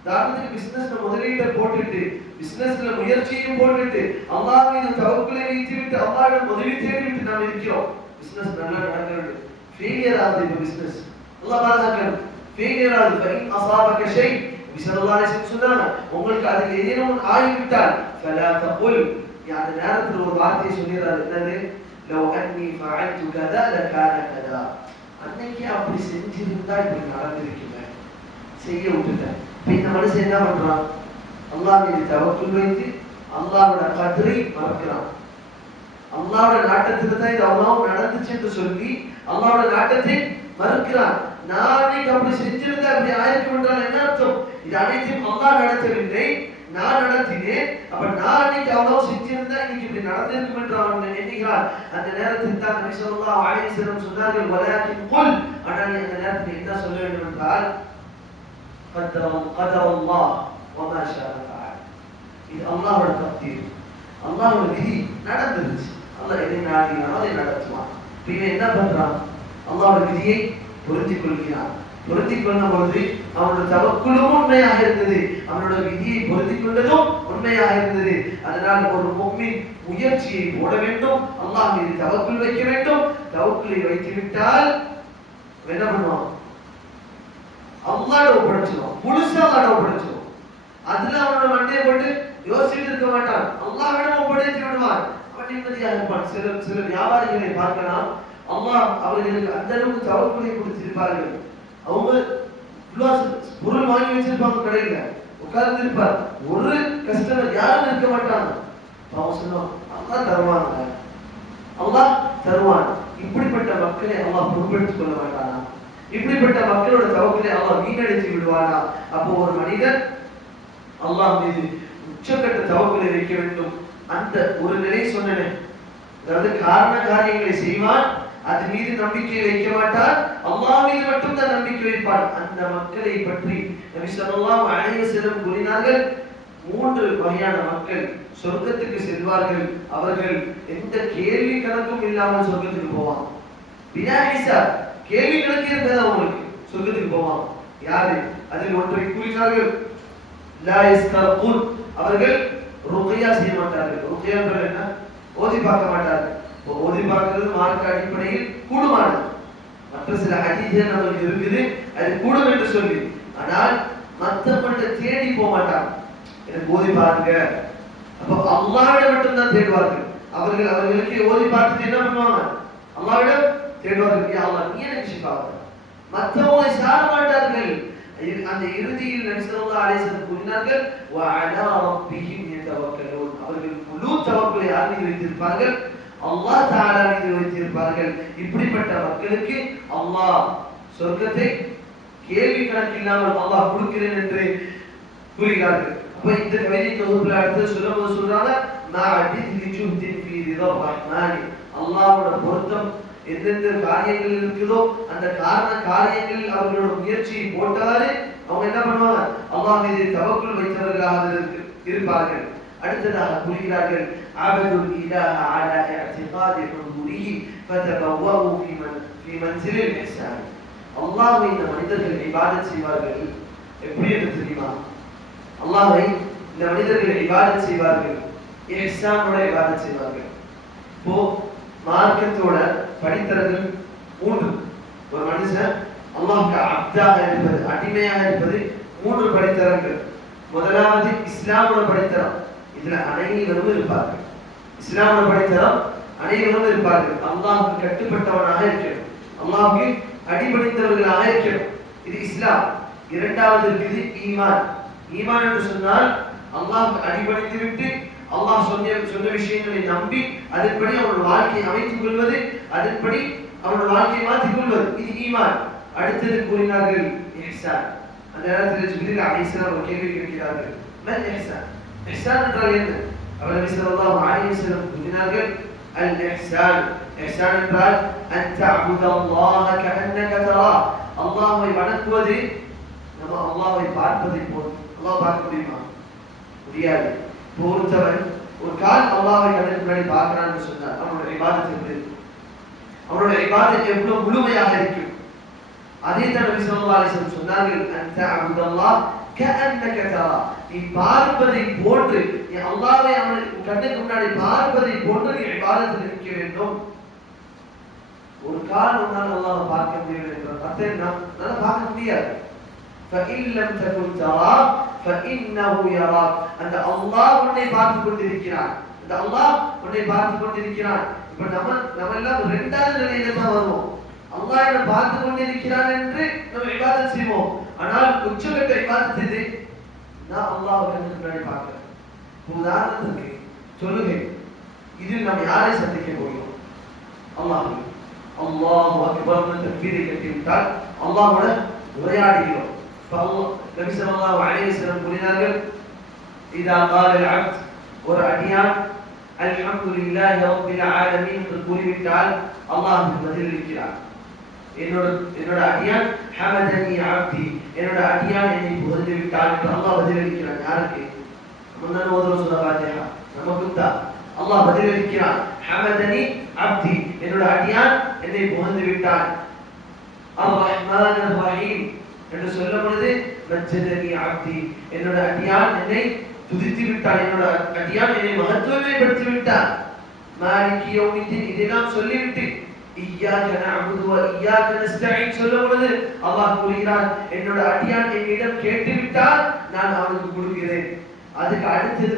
உதாரணத்துக்கு பிசினஸ்ல முதலீட்டை போட்டுட்டு, பிசினஸ்ல முயற்சியையும் போட்டுட்டு, அல்லாஹ் மீது தவக்குலை வைத்து விட்டு அல்லாஹ்விடம் உதவி தேடி விட்டு நாம் இருக்கிறோம். பிசினஸ் நல்லா நடக்கிறது, ஃபெயிலியர் ஆகுது. இந்த பிசினஸ் அல்லாஹ் பாதுகாக்கணும். ஃபெயிலியர் ஆகுது. ஃபைன் அஸாபக ஷை, ஸல்லல்லாஹு அலைஹி வஸல்லம் சொன்னாங்க, உங்களுக்கு அதில் ஏதேனும் ஆகிவிட்டால் ஃபலா தகுல். அந்த நேரத்தில் ஒரு வார்த்தையை சொல்லிடுறாரு, என்னது? லவ் அன்னி ஃபஅல்து கதா லகான கதா. அன்னைக்கு அப்படி செஞ்சிருந்தா இப்படி நடந்திருக்குமே, செய்ய விட்டுட்டேன். இந்த மனுஷன் என்ன பண்றான்? அல்லாஹ் மீது தவக்குல் வைத்து அல்லாஹ்வோட கத்ரை மறக்கிறான். அல்லாஹ்வோட நாட்டத்துக்கு தான் இது அவ்வளவு நடந்துச்சு என்று சொல்லி அல்லாஹ்வோட நாட்டத்தை மறுக்கிறான். நான் அன்னைக்கு அப்படி செஞ்சிருந்தா இப்படி ஆயிருக்கும் என்றால் என்ன அர்த்தம்? இது அனைத்தையும் அல்லாஹ் நடத்தவில்லை, நான் நடத்தினேன். அப்ப நான் அன்னைக்கு அவ்வளவு செஞ்சிருந்தா இன்னைக்கு இப்படி நடந்திருக்கும் என்று அவன் எண்ணுகிறான். அந்த நேரத்தில் தான் நபி ஸல்லல்லாஹு அலைஹி வஸல்லம் சொன்னார்கள், வலாக்கின் குல். ஆனால் நீ அந்த நேரத்தில் என்ன சொல்ல வேண்டும் என்றால், قدر الله وما شاء فعل. இது அல்லாஹ்வோட தக்தீர், அல்லாஹ்வோட விதி நடந்துருச்சு. அல்லாஹ் எதை நாடினாலும் அதை நடத்துவான். இவன் என்ன பண்றான்? அல்லாஹ்வோட விதியை புரிந்து கொள்கிறான். புரிந்து கொள்ளும் பொழுது அவனோட தவக்குலும் உண்மையாக இருந்தது, அவனோட விதியை புரிந்து கொண்டதும் உண்மையாக இருந்தது. அதனால் ஒரு முஃமின் முயற்சியை போட வேண்டும், அல்லாஹ் மீது தவக்குல் வைக்க வேண்டும். தவக்குலை வைத்து விட்டால் என்ன பண்ணுவான்? அல்லாஹ்வை ஒப்படைச்சிடுவான், முழுசா அல்லாஹ்வை ஒப்படைச்சிடுவான். அதுல அவனோட மண்டையை போட்டு யோசிச்சுட்டு இருக்க மாட்டான், அல்லாஹ்விடம் ஒப்படைத்து விடுவான். அவன் நிம்மதியாக இருப்பான். சில வியாபாரிகளை பார்க்கலாம், அல்லாஹ் அவர்களுக்கு அந்த அளவுக்கு தவக்குலை கொடுத்திருப்பார்கள். அவங்க பொருள் வாங்கி வச்சிருப்பாங்க, கடையில உட்கார்ந்து இருப்பார், ஒரு கஸ்டமர் யாரும் இருக்க மாட்டாங்க. அவன் சொல்லுவான், அல்லாஹ் தருவாங்க, அல்லாஹ் தருவான். இப்படிப்பட்ட மக்களை அல்லாஹ் பொறுப்பெடுத்துக் கொள்ள மாட்டானா? இப்படிப்பட்ட மக்களோட தவக்குலை அல்லாஹ் வீணடித்து விடுவானா? அப்போ ஒரு மனிதன் அல்லாஹ் மீது உச்சக்கட்ட தவக்குலை வைக்க வேண்டும். அந்த ஒரு நிலை சொன்னேன், அதாவது காரண காரியங்களை செய்வான், அது மீது நம்பிக்கை வைக்க மாட்டான், அல்லாஹ் மீது மட்டும் தான் நம்பிக்கை வைப்பான். அந்த மக்களை பற்றி நபி ஸல்லல்லாஹு அலைஹி வஸல்லம் கூறினார்கள், 3 வகையான மக்கள் சொர்க்கத்துக்கு செல்வார்கள். அவர்கள் எந்த கேள்வி கணக்கும் இல்லாமல் சொர்க்கத்துக்கு போவாங்க. பினா ஹிசாப், கேள்வி கணக்கு இருக்காது, அவங்களுக்கு சொர்க்கத்துக்கு போவாங்க. யாரு? அதில் ஒன்றை கூறினார்கள், லா யஸ்தர்குன். அவர்கள் ருக்யா செய்ய மாட்டார்கள். ருக்யா என்றால் என்ன? ஓதி பார்க்க மாட்டார்கள். ஓதி பார்க்கிறது மார்க்க அடிப்படையில் கூடுமானது. மற்ற சில ஹதீஸ்கள் நமக்கு இருக்குது, அது கூடும் என்று சொல்லி. ஆனால் மத்தப்பட்ட தேடி போக மாட்டாங்க. எனக்கு ஓதி பாருங்க. அப்ப அல்லாஹ்விடம் மட்டும் தான் தேடுவார்கள். அவர்களுக்கு ஓதி பார்த்துட்டு என்ன பண்ணுவாங்க? அல்லாஹ்விடம் தேடுவார்கள். யா அல்லாஹ், நீ எனக்கு ஷிஃபா கொடு. மத்தவங்களை சார மாட்டார்கள். அந்த இறுதியில் நபி ஸல்லல்லாஹு அலைஹி வஸல்லம் கூறினார்கள், வ அலா ரப்பிஹிம் யதவக்கலூன். அவர்கள் முழு தவக்குலை யார் மீது வைத்திருப்பார்கள்? அல்லாஹ் தஆலா மீது வைத்திருப்பார்கள். இப்படிப்பட்ட மக்களுக்கு அல்லாஹ் சொர்க்கத்தை கேள்வி கணக்கு இல்லாமல் அல்லாஹ் கொடுக்கிறேன் என்று கூறுகிறார்கள். அப்ப இந்த கவிதை தொகுப்புல அடுத்து சொல்லும்போது சொல்றாங்க, மஅபிதி ஜுஹ்தின் ஃபீ ரிதர் ரஹ்மானி. அல்லாஹ்வோட பொருத்தம் எந்தெந்த காரியங்கள் இருக்குதோ அந்த காரண காரியங்களில் அவர்களோட முயற்சியை போட்டாலே அவங்க என்ன பண்ணுவாங்க? அல்லாஹ் மீது தவக்குல் வைத்தவர்களாக இருப்பார்கள். அடுத்ததாக கூறுகிறார்கள் அபதுல் இலாஹ அலா இஅ்திகாதி ஹுதூரிஹி ஃபதபவ்வஉ ஃபீ மன்சிலில் இஹ்சான். அல்லாஹ்வை இந்த மனிதர்கள் இபாதத் செய்வார்கள். எப்படி என்று தெரியுமா? அல்லாஹ்வை இந்த மனிதர்கள் இபாதத் செய்வார்கள், இஹ்சானோட இபாதத் செய்வார்கள். இப்போ மார்க்கத்தோட படித்தரங்கள் 3. ஒரு மனுஷன் அல்லாஹ்வுக்கு அப்தாக இருப்பது, அடிமையாக இருப்பது 3 படித்தரங்கள். முதலாவது இஸ்லாமோட படித்தரம். இதுல அனைவரும் இருப்பார்கள். இஸ்லாமோட படித்தரம் அனைவரும் இருப்பார்கள். அல்லாஹ்வுக்கு கட்டுப்பட்டவனாக இருக்கணும், அல்லாஹ்வுக்கு அடிபணிந்தவர்களாக இருக்கணும். இது இஸ்லாம். இரண்டாவது இருக்குது ஈமான். ஈமான் என்று சொன்னால் அல்லாஹ்வுக்கு அடிபணிந்து விட்டு அல்லாஹ் சொன்ன விஷயங்களை நம்பி அதன்படி அவருடைய வாழ்க்கையை அமைத்துக் கொள்வது, அதன்படி அவருடைய வாழ்க்கையை மாற்றிக் கொள்வது, இது ஈமான். அடுத்தது கூறினார்கள் இஹ்சான். அந்த நேரத்தில் ஜிப்ரீல் அலைஹிஸ்ஸலாம் ஒரு கேள்வி கேட்கிறார்கள், மல் இஹ்சான்? இஹ்சான் என்றால் என்ன? அவர் நபி ஸல்லல்லாஹு அலைஹி வஸல்லம் கூறினார்கள், அல் இஹ்சான், இஹ்சான் என்றால் அன் தஅபுதல்லாஹ கஅன்னக தரா, அல்லாஹ்வை வணங்குவது நம்ம அல்லாஹ்வை பார்ப்பதை போல். அல்லாஹ் பார்க்க முடியுமா? முடியாது. ஒருத்தவன் ஒரு கால் அல்லாஹ்வை கண்ணுக்கு முன்னாடி பார்க்கிறான்னு சொன்னார், அவனுடைய இபாதத் எப்படி இருக்கும்? அவனுடைய இபாதத் எவ்வளவு முழுமையாக இருக்கும்? அதே தான் நபி ஸல்லல்லாஹு அலைஹி வஸல்லம் சொன்னார்கள், அன்த அப்துல்லாஹ் கஅன்னக தரா, நீ பார்ப்பதை போன்று, நீ அல்லாஹ்வை அவன் கண்ணுக்கு முன்னாடி பார்ப்பதை போன்று நீ இபாதத்தில் இருக்க வேண்டும். ஒரு கால் உன்னால் அல்லாஹ்வை பார்க்க முடியவில்லை என்ற அர்த்தம் என்ன? நல்லா பார்க்க முடியாது. فإن لم تكن ترى فإنه يراك. அந்த அல்லாஹ் உன்னை பார்த்து கொண்டிருக்கிறான். அந்த அல்லாஹ் உன்னை பார்த்து கொண்டிருக்கிறான். இப்ப நம்ம எல்லாம் இரண்டாவது நிலையில தான் வருவோம். அல்லாஹ் என்ன பார்த்து கொண்டிருக்கிறான் என்று நம்ம இபாதத் செய்வோம். ஆனால் உச்சகட்ட இபாதத் எது? நான் அல்லாஹ்வை கண்ணுக்கு முன்னாடி பார்க்கிறேன். உதாரணத்துக்கு சொல்லுங்க, இதில் நம்ம யாரை சந்திக்க போகிறோம்? அல்லாஹ். அல்லாஹு அக்பர் என்று தக்பீரை கட்டிவிட்டால் அல்லாஹ்வோட உரையாடுகிறோம். நபி ஸல்லல்லாஹு அலைஹி வஸல்லம் கூறினார்கள், இதா قال العبد, ஒரு அடியான் அல்ஹம்துலில்லாஹி ரப்பில் ஆலமீன் என்று கூறிவிட்டால் அல்லாஹ் பதிலளிக்கிறார். என்னோட அடியான் ஹமதனி அப்தி, என்னோட அடியான் என்னை புகழ்ந்து விட்டான் என்று அல்லாஹ் பதிலளிக்கிறான். யாருக்கு? முன்ன ஓதுற சூரா ஃபாத்திஹா நமக்கு தான் அல்லாஹ் பதிலளிக்கிறான். ஹமதனி அப்தி, என்னோட அடியான் என்னை புகழ்ந்து விட்டான். அர் ரஹ்மான் அர் ரஹீம் என்று சொல்லும் பொழுது மஜ்ஜதனி அப்தி, என்னோட அடியான் என்னை துதித்து விட்டான், என்னோட அடியான் என்னை மகத்துவமைப்படுத்தி விட்டான். மாலிகி யௌமித்தீன், இதெல்லாம் சொல்லிவிட்டு இய்யாக நஅபுது வ இய்யாக நஸ்தஈன் சொல்லும் பொழுது அல்லாஹ் கூறுகிறான், என்னோட அடியான் என்னிடம் கேட்டு விட்டால் நான் அவனுக்கு கொடுக்கிறேன். அதுக்கு அடுத்தது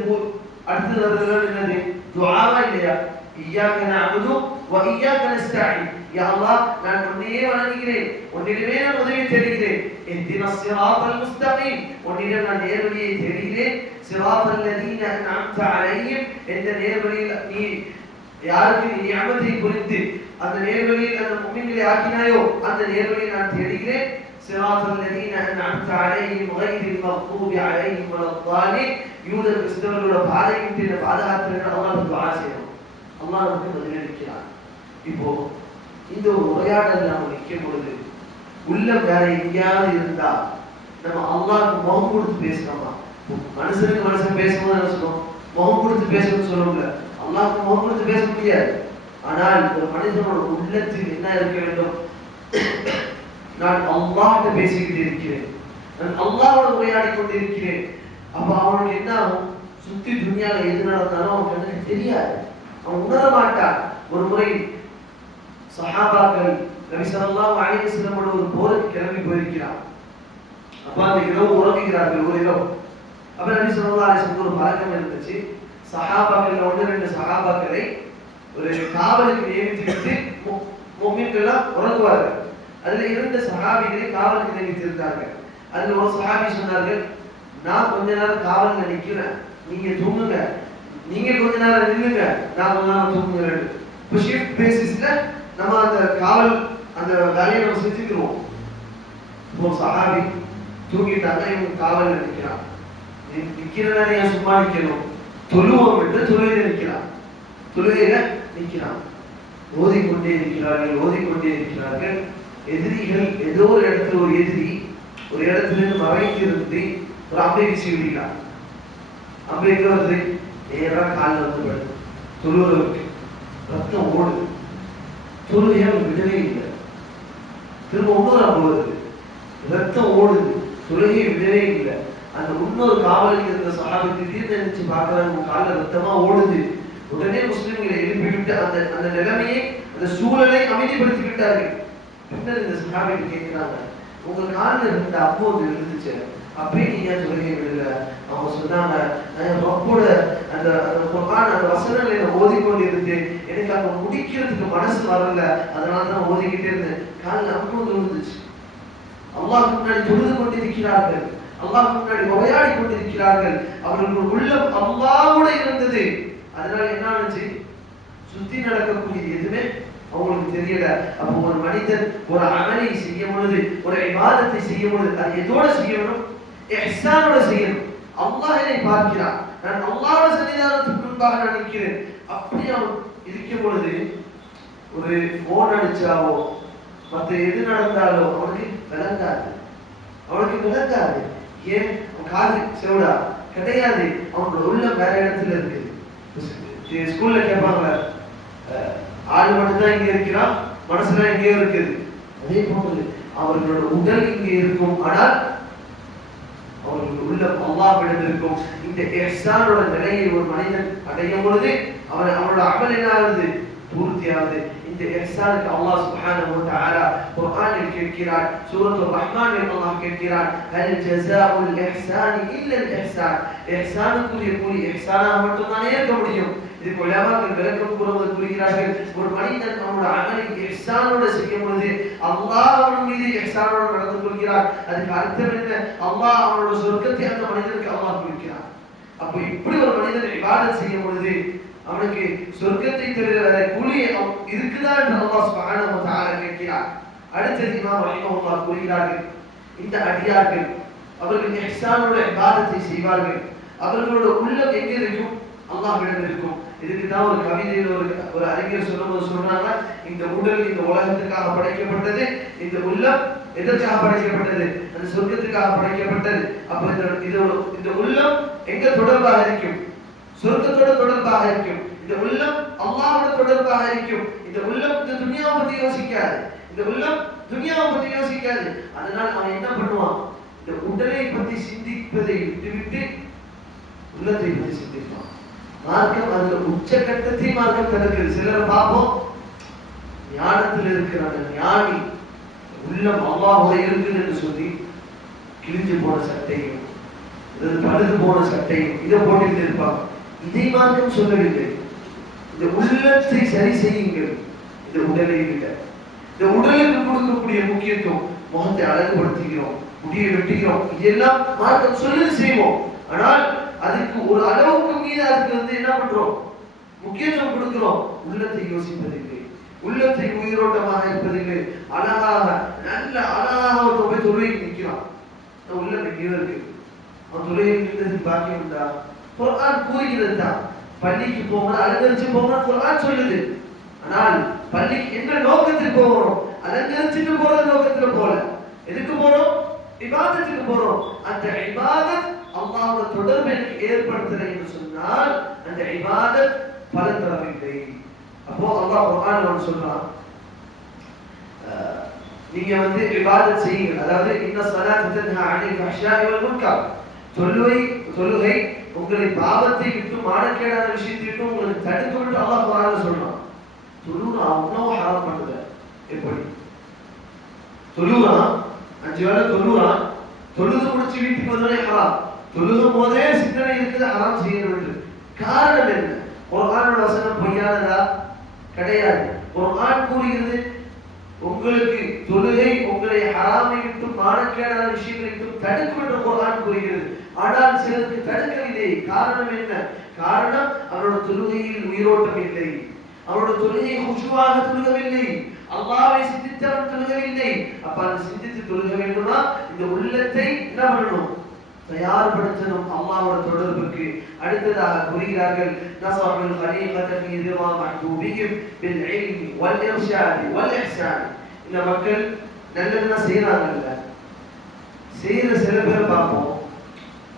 வருகிறது என்னது? துஆவா இல்லையா? இய்யாக நஅபுது வ இய்யாக நஸ்தஈன், யா அல்லாஹ் நான் உன்னையே வணங்குகிறேன், உன்னிடமே நான் உதவி தேடுகிறேன். இஹ்தினஸ் ஸிராத்தல் முஸ்தகீம், உன்னிடம் நான் நேர்வழியை தேடுகிறேன். ஸிராத்தல் லதீன அன்அம்த அலைஹிம், இந்த நேர்வழியில் நீ யாருக்கு நீ நிஅமத்தை புரிந்து அந்த நேர்வழியில் அந்த முஃமின்களை ஆக்கினாயோ அந்த நேர்வழியை நான் தேடுகிறேன். ஸிராத்தல் லதீன அன்அம்த அலைஹிம் கைரில் மக்தூபி அலைஹிம் வலத்தாலின், யூதர் கிறிஸ்தவர்களோட பாதையை விட்டு பாதுகாத்து அல்லாஹ் துஆ செய்யணும். அல்லாஹ் நமக்கு பதிலளிக்கிறான். இப்போ இந்த ஒரு உரையாடல் நாம நிற்கும் பொழுது உள்ளம் வேற எங்கேயாவது இருந்தா நம்ம அல்லாஹ்க்கு முகம் கொடுத்து பேசணுமா? மனுஷனுக்கு மனுஷன் பேசும்போது என்ன சொல்லுவோம்? முகம் கொடுத்து பேசணும்னு சொல்லுவோம்ல. அல்லாஹ்க்கு முகம் கொடுத்து பேச முடியாது. ஆனால் ஒரு மனிதனோட உள்ளத்தில் என்ன இருக்க வேண்டும்? நான் அல்லாஹ்கிட்ட பேசிக்கிட்டு இருக்கிறேன், நான் அல்லாஹ்வோட உரையாடி கொண்டிருக்கிறேன். அப்ப அவனுக்கு என்ன ஆகும்? சுத்தி துனியால எது நடந்தாலும் அவனுக்கு எனக்கு தெரியாது, அவன் உணர மாட்டான். ஒரு முறை சஹாபாக்கள் நபி ஸல்லல்லாஹு அலைஹி வஸல்லம் ஒரு போருக்கு கிளம்பி போயிருக்கிறார். அப்ப அந்த இரவு உறங்குகிறார்கள். ஒரு இரவு அப்ப நபி ஸல்லல்லாஹு அலைஹி வஸல்லம் ஒரு பழக்கம் இருந்துச்சு, சஹாபாக்கள் 1-2 சஹாபாக்களை ஒரு காவலுக்கு நியமித்து விட்டு முஃமின்கள் உறங்குவார்கள். அதுல 2 சஹாபிகளை காவலுக்கு நியமித்திருந்தார்கள். அதுல ஒரு சஹாபி சொன்னார்கள், நான் கொஞ்ச நேரம் காவல்ல நிக்கிறேன், நீங்க தூங்குங்க, நீங்க கொஞ்ச நேரம் நில்லுங்க, நான் கொஞ்ச நேரம் தூங்குறேன். இப்போ ஷிஃப்ட் பேசிஸ்ல நம்ம அந்த காவல் அந்த வேலையை நம்ம செஞ்சுக்கிறோம். இப்போ சஹாபி தூங்கிட்டாங்க, இவங்க காவல்ல நிக்கிறான். நிக்கிறனால ஏன் சும்மா நிக்கணும்? தொழுவோம் என்று தொழுகையில நிக்கிறான், தொழுகையில நிக்கிறான். ஓதிக்கொண்டே இருக்கிறார்கள். எதிரிகள் ஏதோ ஒரு இடத்துல ஒரு எதிரி ஒரு இடத்துல இருந்து மறைந்து இருந்து ஒரு அம்பை வீசி விடுகிறான். அம்பை எங்க வருது? நேரா காலில் வந்து படுது. தொழுவருக்கு ரத்தம் ஓடுது. தொழுகையை விடவே இல்லை. திரும்ப இன்னொரு போகுது, ரத்தம் ஓடுது, தொழுகையை விடவே இல்லை. அந்த இன்னொரு காவலுக்கு இருந்த சஹாபி திடீர்னு நினைச்சு பார்க்கறாங்க, காலில் ரத்தமா ஓடுது. உடனே முஸ்லிம்களை எழுப்பிவிட்டு அந்த அந்த நிலைமையை, அந்த சூழலை அமைதிப்படுத்தி விட்டார்கள். பின்னர் இந்த சஹாபி கேட்கிறாங்க, உங்க காலில் இருந்த அப்போது இருந்துச்சு, அப்பயே நீங்க தொழுகையை விடல? அவங்க சொன்னாங்க, ரப்போட அந்த குர்ஆன் அந்த வசனங்களை ஓதிக்கொண்டு இருந்து எனக்கு அங்க முடிக்கிறதுக்கு மனசு வரல, அதனாலதான் ஓதிக்கிட்டே இருந்தேன். காலில் அப்போது இருந்துச்சு. அல்லாஹ் முன்னாடி தொழுது கொண்டிருக்கிறார்கள், அல்லாஹ் முன்னாடி உரையாடி கொண்டிருக்கிறார்கள். அவர்கள் உள்ளம் அல்லாஹ்வோட இருந்தது. அதனால என்ன ஆச்சு? சுத்தி நடக்கக்கூடிய எதுவுமே அவங்களுக்கு தெரியல. அப்போ ஒரு மனிதன் ஒரு அமலை செய்யும் பொழுது, ஒரு இபாதத்தை செய்யும் பொழுது, அது எதோட செய்யணும்? இஹ்சானோட செய்யணும். அல்லாஹ் என்னை பார்க்கிறான், நான் அல்லாஹ்வோட சன்னிதானத்துக்கு முன்பாக நான் நிற்கிறேன். அப்படி அவன் இருக்கும் பொழுது ஒரு போன் அடிச்சாவோ மற்ற எது நடந்தாலோ அவனுக்கு விளங்காது, அவனுக்கு விளங்காது. ஏன்? காது செவிடா கிடையாது, அவனோட உள்ளம் வேற இடத்துல இருக்கு. ஸ்கூல்ல கேட்பாங்க, ஆள் மட்டும்தான் இங்க இருக்கிறான், மனசுலாம் எங்கேயோ இருக்குது. அதே போன்று அவர்களோட உடல் இங்கே இருக்கும், ஆனால் அவர்கள் உள்ளம் அல்லாஹ்விடம் இருக்கும். இந்த இஹ்சானோட நிலையை ஒரு மனிதன் அடையும் பொழுது அவனோட அமல் என்ன ஆகுது? பூர்த்தியாகுது. இந்த இஹ்சானுக்கு அல்லாஹ் சுப்ஹானஹு வ தஆலா குர்ஆனில் கேட்கிறார். சூரத்துர் ரஹ்மானில் அல்லாஹ் கேட்கிறார், ஹல் ஜஸாஉல் இஹ்சானி இல்லா அல் இஹ்சான். இஹ்சானுக்குரிய கூலி இஹ்சானாக மட்டும்தானே இருக்க முடியும். இதுக்கு உலமாக்கள் விளக்கம் கூறுகிறார்கள், ஒரு மனிதன் அவனோட அமலை இஹ்சானோட செய்யும் பொழுது அல்லாஹ் அவன் மீது இஹ்சானோட நடந்து கொள்கிறார். அதுக்கு அர்த்தம் என்ன? அல்லாஹ் அவனோட சொர்க்கத்தை அந்த மனிதனுக்கு அல்லாஹ் கொடுக்கிறார். அப்போ இப்படி ஒரு மனிதன் இபாதத் செய்யும் பொழுது அவனுக்கு சொர்க்கத்தை தவிர வேற கூலி இருக்குதா என்று அல்லாஹ் சுப்ஹானஹு வ தஆலா கேட்கிறார். அடுத்தது இமாம் ரஹிமஹுல்லாஹ் கூறுகிறார்கள், இந்த அடியார்கள் அவர்கள் இஹ்சானோட இபாதத்தை செய்வார்கள், அவர்களோட உள்ளம் எங்கே இருக்கும்? அல்லாஹ்விடம் இருக்கும். இதுக்கு தான் ஒரு கவிதையில் ஒரு அறிஞர் சொல்லும்போது சொல்றாங்க, இந்த உடல் இந்த உலகத்துக்காக படைக்கப்பட்டது, இந்த உள்ளம் எதற்காக படைக்கப்பட்டது? அந்த சொர்க்கத்துக்காக படைக்கப்பட்டது. அப்ப இந்த உள்ளம் எங்க தொடர்பாக இருக்கும்? சொர்க்கத்தோட தொடர்பாக இருக்கும். இந்த உள்ளம் அல்லாஹ்வோட தொடர்பாக இருக்கும். இந்த உள்ளம் இந்த துனியாவை பத்தி யோசிக்காது, இந்த உள்ளம் துனியாவை பத்தி யோசிக்காது. அதனால் அவன் என்ன பண்ணுவான்? இந்த உடலை பத்தி சிந்திப்பதை விட்டுவிட்டு உள்ளத்தை பத்தி சிந்திப்பான். மார்க்கம் அந்த உச்சகட்டத்தை மார்க்கம் தடுக்குது. சிலர் பார்ப்போம், ஞானத்தில் இருக்கிற அந்த ஞானி உள்ளம் அல்லாஹ்வோட இருக்குது என்று சொல்லி கிழிஞ்சு போன சட்டையும் பழுது போன சட்டையும் இதை போட்டுக்கிட்டு இருப்பாங்க. இதை மார்க்கம் சொல்லவில்லை. இந்த உள்ளத்தை சரி செய்யுங்கள், இந்த உடலை விட. இந்த உடலுக்கு கொடுக்கக்கூடிய முக்கியத்துவம், முகத்தை அழகுபடுத்துகிறோம், முடியை வெட்டுகிறோம், இதெல்லாம் மார்க்கம் சொல்லி செய்வோம். ஆனால் அதுக்கு ஒரு அளவுக்கு மீது அதுக்கு என்ன பண்றோம்? முக்கியத்துவம் கொடுக்கிறோம். உள்ளத்தை யோசிப்பதில்லை, உள்ளத்தை உயிரோட்டமாக இருப்பதில்லை. அழகாக நல்ல அழகாக போய் தொழுகைக்கு நிற்கிறான், உள்ளம் எங்கேயோ இருக்கு. அவன் தொழுகைக்கு நின்றதுக்கு பாக்கியம் உண்டா? குர்ஆன் கூறுகிறது தான், பள்ளிக்கு போங்க, அலங்கரிச்சு போங்க, குர்ஆன் சொல்லுது. ஆனால் பள்ளிக்கு என்ன நோக்கத்தில் போகிறோம்? அலங்கரிச்சுட்டு போற நோக்கத்துல போல. எதுக்கு போறோம்? இபாதத்துக்கு போறோம். அந்த இபாதத் அல்லாஹ்வோட தொடர்பை ஏற்படுத்தலை என்று சொன்னால் அந்த இபாதத் பலன் தரவில்லை. அப்போ அல்லாஹ் குர்ஆன்ல சொல்றான், நீங்க இபாதத் செய்யுங்க. அதாவது இன்ன ஸலாத்த தன்ஹா அனில் ஃபஹ்ஷாஇ வல் முன்கர். தொழுகை உங்களை பாவத்தை விட்டு மானக்கேடான விஷயத்தை விட்டு உங்களுக்கு தடுக்கும் என்று அல்லாஹ் குர்ஆன்ல சொல்றான். தொழுறா உணவு ஹராம் பண்ணுது. எப்படி தொழுறா? 5 வேளை தொழுறா, தொழுது முடிச்சு வீட்டுக்கு வந்தோடனே ஹராம். தொழுகும் போதே சிந்தனை இருக்குது ஹராம் செய்யணும். காரணம் என்ன? குர்ஆனோட வசனம் பொய்யானதா? கிடையாது. குர்ஆன் கூறுகிறது, உங்களுக்கு தொழுகை உங்களை ஹராமை விட்டு மானக்கேடான விஷயங்களை விட்டு தடுக்கும் என்று குர்ஆன் கூறுகிறது. ஆனால் சிலருக்கு தடுக்கவில்லை. காரணம் என்ன? காரணம் அவரோட தொழுகையில் உயிரோட்டம் இல்லை, அவரோட தொழுகையை குஷுவாக தொழுகவில்லை, அல்லாஹ்வை சிந்தித்து அவன் தொழுகவில்லை. அப்ப அந்த சிந்தித்து தொழுக வேண்டுமா? இந்த உள்ளத்தை என்ன பண்ணணும்? தயார்படுத்தணும் அல்லாஹ்வோட தொடர்புக்கு. அடுத்ததாக கூறுகிறார்கள், நஸருல் கலீகத ஃபீ ரிதா மஹ்பூபிஹிம் பில் இல்மி வல் இர்ஷாத் வல் இஹ்சான். இந்த மக்கள் நல்லதெல்லாம் செய்யறாங்கல்ல, செய்யற சில பேர் பார்ப்போம்,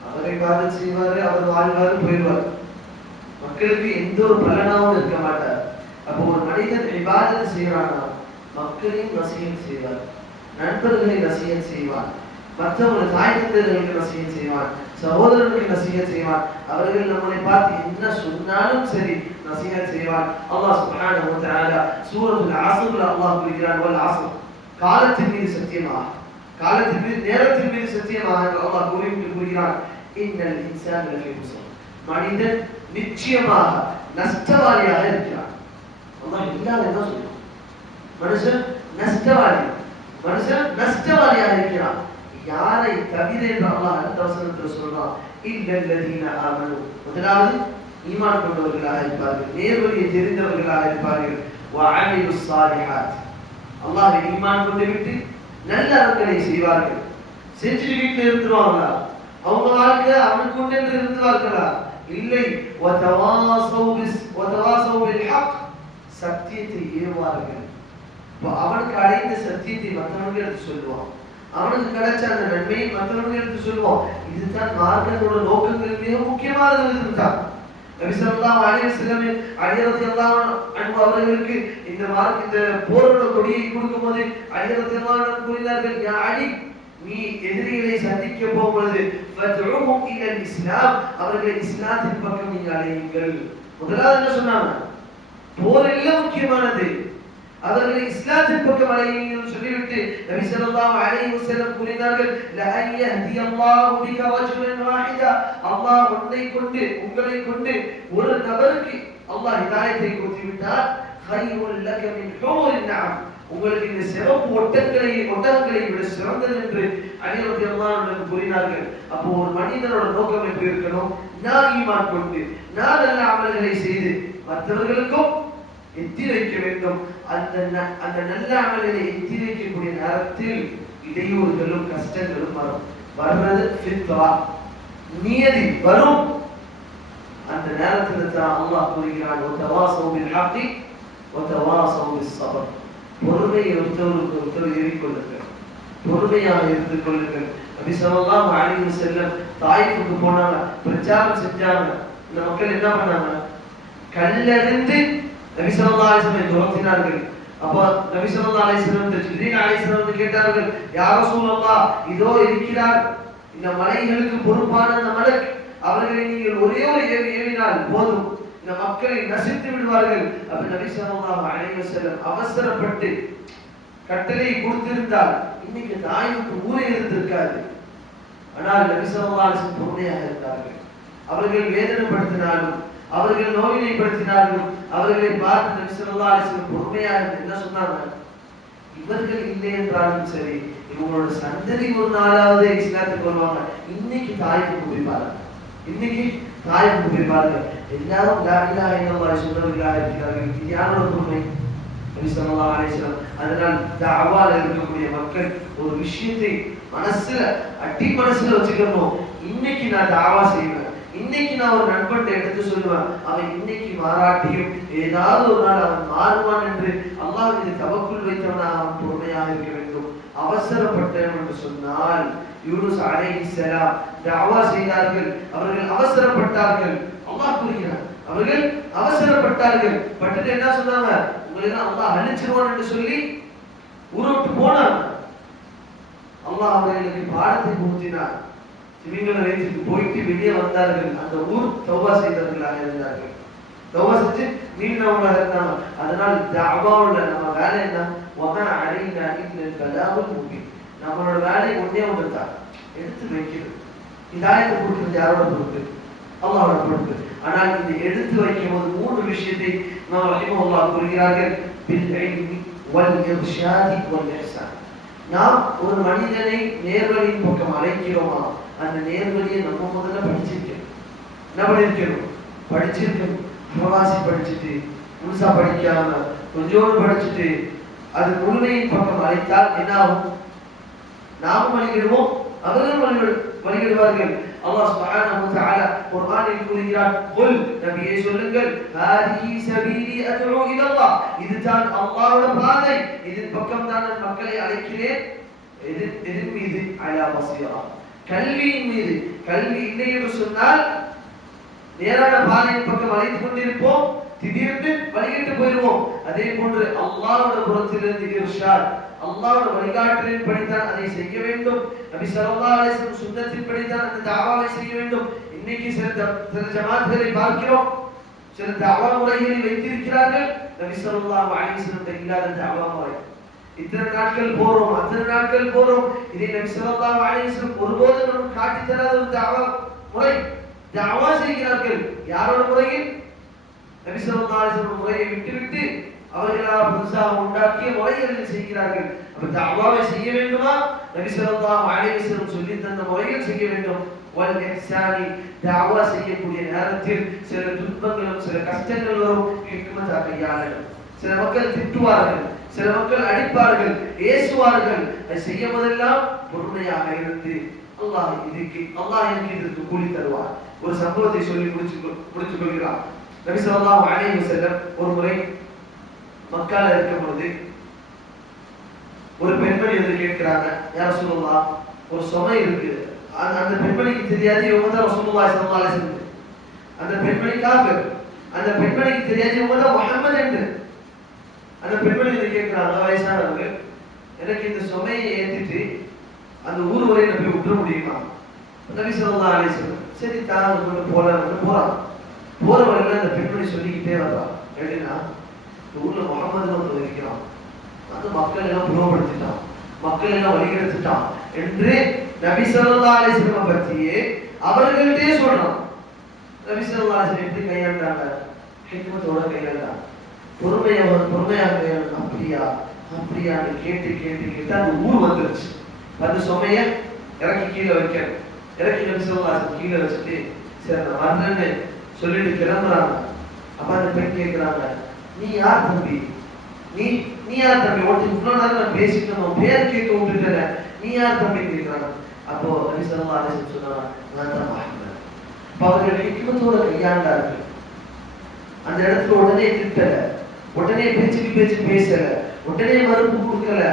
அவரை இபாதத் செய்வாரு, அவர் வாழ்வாரு, போயிடுவார். மக்களுக்கு எந்த ஒரு பலனாகவும் இருக்க மாட்டார். அப்போ ஒரு மனிதன் இபாதத் செய்யறானா மக்களையும் நசீஹத் செய்வார், நண்பர்களை நசீஹத் செய்வார், மற்றவர்கள் தாய் தந்தையர்களுக்கு நசீஹத் செய்வான், சகோதரர்களுக்கு நசீஹத் செய்வான். அவர்கள் நம்மளை பார்த்து என்ன சொன்னாலும் சரி நசீஹத் செய்வான். அல்லாஹ் சுப்ஹானஹு வ தஆலா சூரத்துல் அஸ்ர்ல அல்லாஹ் கூறுகிறான், வல் அஸ்ர், காலத்தின் மீது சத்தியமாக, காலத்தின் மீது நேரத்தின் மீது சத்தியமாக அல்லாஹ் கூறுகிறான், இன்னல் இன்சான லஃபீ குஸ்ர், மனிதன் நிச்சயமாக நஷ்டவாளியாக இருக்கிறான். அல்லாஹ் எல்லாரும் என்ன சொல்றான், மனுஷன் நஷ்டவாளி, மனுஷன் நஷ்டவாளியாக இருக்கிறான். யாரை தவிர என்று அல்லாஹ் அந்த வசனத்தில் சொல்றான், இல்லல்லதீன ஆமனு, முதலாவது ஈமான் கொண்டவர்களாக இருப்பார்கள், நேர்வழியை தெரிந்தவர்களாக இருப்பார்கள், வஅமிலுஸ் ஸாலிஹாத், அல்லாஹ்வை ஈமான் கொண்டு விட்டு நல்ல அமல்களை செய்வார்கள். செஞ்சு வீட்டில் இருந்துருவாங்களா? அவங்க வாழ்க்கை அவனுக்கு கொண்டு என்று இருந்துவார்களா? இல்லை. வதவாஸவ் பில் ஹக், சத்தியத்தை ஏவுவார்கள். அவனுக்கு அடைந்த சத்தியத்தை மற்றவனுக்கு எடுத்து சொல்லுவான், அவனுக்கு கிடைச்ச அந்த நன்மையை மற்றவனுக்கு எடுத்து சொல்லுவான். இதுதான் மார்க்கத்தோட நோக்கங்கள் மிக முக்கியமானது. இதுதான் நபி ஸல்லல்லாஹு அலைஹி வஸல்லம் அலி ரலியல்லாஹு அன்ஹு அவர்களுக்கு இந்த போரோட கொடியை கொடுக்கும்போது அலி ரலியல்லாஹு அன்ஹு கூறினார்கள், யா அலி, நீ எதிரிகளை சந்திக்க போகும்போது ஃபத்உஹும் இலல் இஸ்லாம், அவர்களை இஸ்லாத்தின் பக்கம் நீங்க அழையுங்கள். முதலாவது என்ன சொன்னாங்க? போர் எல்லாம் முக்கியமானது, அவர்களை இஸ்லாத்தின் பக்கம் அழையுங்கள் சொல்லிவிட்டு நபி ஸல்லல்லாஹு அலைஹி வஸல்லம் கூறினார்கள், லா யஹ்தியல்லாஹு பிக ரஜுலன் வாஹிதா, அல்லாஹ் உங்களை கொண்டு ஒரு நபருக்கு அல்லாஹ் ஹிதாயத்தை கொடுத்து விட்டார், கைருல் லக மின் ஹூரின் நஅம், உங்களுக்கு இந்த சிறப்பு ஒட்டகங்களை விட சிறந்தது என்று அலி ரலியல்லாஹு அன்ஹு கூறினார்கள். அப்போ ஒரு மனிதனோட நோக்கம் எப்படி இருக்கணும்? நான் ஈமான் கொண்டு நான் நல்ல அமல்களை செய்து மற்றவர்களுக்கும் எத்தி வைக்க வேண்டும். அந்த நல்ல அமல்களை எத்தி வைக்கக்கூடிய நேரத்தில் இடையூறுகளும் கஷ்டங்களும் வர்றது ஃபித்ரா, நியதி வரும். அந்த நேரத்தில் தான் அல்லாஹ் கூறுகிறான், வதவாஸவ் பில் ஹக்கி வதவாஸவ் பிஸ் ஸப்ர், பொறுமையை ஒருத்தர் ஏறிக்கொள்ளுங்கள், பொறுமையாக இருந்து கொள்ளுங்கள். நபி ஸல்லல்லாஹு அலைஹி வஸல்லம் தாயிஃபுக்கு போனாங்க, பிரச்சாரம் செஞ்சாங்க. இந்த மக்கள் என்ன பண்ணாங்க? கல்லெறிந்து நபி ஸல்லல்லாஹு அலைஹி வஸல்லம் துரத்தினார்கள். அப்ப நபி ஸல்லல்லாஹு அலைஹி வஸல்லம் ஜிப்ரீல் அலைஹிஸ்ஸலாம் கேட்டார்கள், யா ரசூலல்லாஹ், இதோ இருக்கிறார் இந்த மலைகளுக்கு பொறுப்பான அந்த மலக், அவர்களை நீங்கள் ஒரே ஒரு ஏவினால் போதும், இந்த மக்களை நசித்து விடுவார்கள். அப்ப நபி ஸல்லல்லாஹு அலைஹி வஸல்லம் அவசரப்பட்டு கட்டளை கொடுத்திருந்தால் இன்னைக்கு தாய்க்கு ஊரே இருந்திருக்காது. ஆனால் நபி ஸல்லல்லாஹு அலைஹி வஸல்லம் பொறுமையாக இருந்தார்கள். அவர்கள் வேதனைப்படுத்தினாலும், அவர்கள் நோயினைப்படுத்தினார்கள், அவர்களை பார்த்து நபி ஸல்லல்லாஹு அலைஹி வஸல்லம் பொறுமையாக என்ன சொன்னாங்க? இவர்கள் இல்லை என்றாலும் சரி, இவங்களோட சந்ததி ஒரு நாளாவது இஸ்லாத்துக்கு வருவாங்க. இன்னைக்கு தாய்க்கு போய்பாருங்க, இன்னைக்கு தாய்க்கு போய்பாருங்க, எல்லாரும் லா இலாஹ இல்லல்லாஹ் சொல்றவர்களாக இருக்கிறார்கள். இது யாரோட பொறுமை? நபி ஸல்லல்லாஹு அலைஹி வஸல்லம். அதனால் தஅவால இருக்கக்கூடிய மக்கள் ஒரு விஷயத்தை மனசுல வச்சுக்கணும். இன்னைக்கு நான் தஅவா செய்வேன், இன்னைக்கு நான் ஒரு நண்பன் எடுத்து சொல்லுவேன், அவன் இன்னைக்கு மாறாட்டியும் ஏதாவது ஒரு நாள் அவன் மாறுவான் என்று அல்லாஹ் மீது தவக்குல் வைத்தவனாக அவன் பொறுமையாக இருக்க வேண்டும். அவசரப்பட்டேன் என்று சொன்னால் யூனுஸ் அலைஹிஸ்ஸலாம் தஅவா செய்தார்கள், அவர்கள் அவசரப்பட்டார்கள். அல்லாஹ் கூறுகிறார், அவர்கள் அவசரப்பட்டார்கள். பட்டு என்ன சொன்னாங்க? உங்களை அல்லாஹ் அழிச்சிருவான் என்று சொல்லி ஊருக்கு போனாங்க. அல்லாஹ் அவர்களுக்கு பாடத்தை புகுத்தினார். திமிங்கல வயிற்றுக்கு போயிட்டு வெளியே வந்தார்கள். அந்த ஊர் தௌபா செய்தவர்களாக இருந்தார்கள், தௌபா செஞ்சு மீனவங்களாக இருந்தாங்க. அதனால் தஅவாவுல நம்ம வேலை என்ன? வமா அலைனா இல்லல் பலாகுல் முபீன், நம்மளோட வேலை ஒண்ணே ஒன்றுதான், எடுத்து வைக்கிறது. ஹிதாயத்தை கொடுக்கிறது யாரோட பொறுப்பு? அல்லாஹ்வோட பொறுப்பு. ஆனால் இந்த எடுத்து வைக்கும் போது மூன்று விஷயத்தை இமாம் ரஹிமஹுல்லாஹ் கூறுகிறார்கள், பில் இல்மி வல் இர்ஷாதி வல் இஹ்சான். நாம் ஒரு மனிதனை நேர்வழியின் பக்கம் அழைக்கிறோமா, அந்த நேர்வழியை நம்ம முதல்ல படிச்சிருக்கணும். என்ன பண்ணிருக்கணும்? படிச்சிருக்கணும். பிரவாசி படிச்சுட்டு முழுசா படிக்காம கொஞ்சோடு படிச்சுட்டு அது முழுமையின் பக்கம் அழைத்தால் என்ன ஆகும்? நாமும் வழிகிடுவோம், அவர்களும் வழிகிடுவார்கள். அல்லாஹ் சுப்ஹானஹு வ தஆலா குர்ஆனில் கூறுகிறார், குல், நபியே சொல்லுங்கள், ஹாதிஹி சபீலி அத்உ இலல்லாஹ், இதுதான் அல்லாஹ்வுடைய பாதை, இதன் பக்கம் தான் நான் மக்களை அழைக்கிறேன். எதின் மீது? அலா பஸீரா, கல்வியின் மீது. கல்வி இல்லை என்று சொன்னால் நேரான பாதையின் பக்கம் அழைத்துக் கொண்டிருப்போம், திடீர்னு வழிகிட்டு போயிடுவோம். அதே போன்று அல்லாஹ்வோட புறத்திலிருந்து இர்ஷாத், அல்லாஹ்வோட வழிகாட்டலின் படித்தான் அதை செய்ய வேண்டும். நபி ஸல்லல்லாஹு அலைஹி வஸல்லம் சுன்னத்தின் படித்தான் அந்த தாவாவை செய்ய வேண்டும். இன்னைக்கு சில ஜமாத்களை பார்க்கிறோம், சில தாவா முறைகளை வைத்திருக்கிறார்கள். நபி ஸல்லல்லாஹு அலைஹி வஸல்லம் இல்லாத தாவா முறை. இத்தனை நாட்கள் போறோம், அத்தனை நாட்கள் போறோம், இதை நபி ஸல்லல்லாஹு அலைஹி வஸல்லம் ஒருபோதும் நமக்கு காட்டி தராத ஒரு தாவா முறை. தாவா செய்கிறார்கள் யாரோட முறையில்? நபி ஸல்லல்லாஹு அலைஹி வஸல்லம் முறையை விட்டுவிட்டு அவர்களால் புதுசாக உண்டாக்கிய முறைகளில் செய்கிறார்கள். அப்ப தாவாவை செய்ய வேண்டுமா? நபி ஸல்லல்லாஹு அலைஹி வஸல்லம் சொல்லி தந்த முறையில் செய்ய வேண்டும். வல் இஹ்சானி, தாவா செய்யக்கூடிய நேரத்தில் சில துன்பங்களும் சில கஷ்டங்கள் வரும், ஹிக்மத்தா கையாளணும். சில மக்கள் திட்டுவார்கள், சில மக்கள் அடிப்பார்கள், ஏசுவார்கள். அதை செய்யும் போதெல்லாம் பொறுமையாக இருந்து அல்லாஹ் எனக்கு இதற்கு கூலி தருவார். ஒரு சம்பவத்தை சொல்லி முடித்துக் கொள்கிறார். நபி ஸல்லல்லாஹு அலைஹி வஸல்லம் ஒரு முறை மக்கால இருக்கும் பொழுது ஒரு பெண்மணி வந்து கேட்கிறாங்க, யா ரசூலுல்லாஹ், ஒரு சுமை இருக்கு. அந்த பெண்மணிக்கு தெரியாது இவங்க தான் ரசூலுல்லாஹி ஸல்லல்லாஹு அலைஹி வஸல்லம். அந்த பெண்மணி காஃபிர். அந்த பெண்மணிக்கு தெரியாது இவங்க தான் முஹம்மது என்று. அந்த பெண்மணி வந்து கேட்கிறாங்க, வயசானவங்க, எனக்கு இந்த சுமையை ஏற்றிட்டு அந்த ஊர் வரையில போய் விட்டுற முடியுமா? நபி ஸல்லல்லாஹு அலைஹி வஸல்லம் சரி தான் கொண்டு போறான். போற வழியில அந்த பெண்மணி சொல்லிக்கிட்டே வர்றான், எப்படின்னா இந்த ஊர்ல முகமது ஒருத்தர் இருக்கிறான், அந்த மக்கள் எல்லாம் புரோபடுத்திட்டான், மக்கள் எல்லாம் வழிகெடுத்துட்டான் என்று நபி ஸல்லல்லாஹு அலைஹி வஸல்லம் பற்றியே அவர்கள்ட்டே சொல்றான். நபி ஸல்லல்லாஹு அலைஹி வஸல்லம் எப்படி கையாண்டாங்க? ஹிக்மத்தோட கையாண்டாங்க, பொறுமையாக கையாண்டாங்க. அப்படியான்னு கேட்டு அந்த ஊர் வந்துருச்சு. அந்த சுமைய இறக்கி கீழே வைக்கணும். இறக்கி நபி ஸல்லல்லாஹு அலைஹி வஸல்லம் கீழே வச்சுட்டு சரி நான் வர்றேன்னு சொல்லிட்டு கிளம்புறாங்க. அப்ப அந்த பெண் கேட்கிறாங்க, நீ யார் தம்பி? நீ யார் தம்பி? ஒருத்தர் இவ்வளவு நேரம் நான் பேசிட்டு நம்ம பேர் கேட்க விட்டுட்டேன், நீ யார் தம்பின்னு கேட்கிறாங்க. அப்போ நபி ஸல்லல்லாஹு அலைஹி வஸல்லம் சொன்னாங்க, நான் தான் முஹம்மது. அப்ப அவர்கள் ஹிக்மத்தோட கையாண்டார்கள். அந்த இடத்துல உடனே திட்டல, உடனே பேச்சு பேசல, உடனே மறுப்பு கொடுக்கல,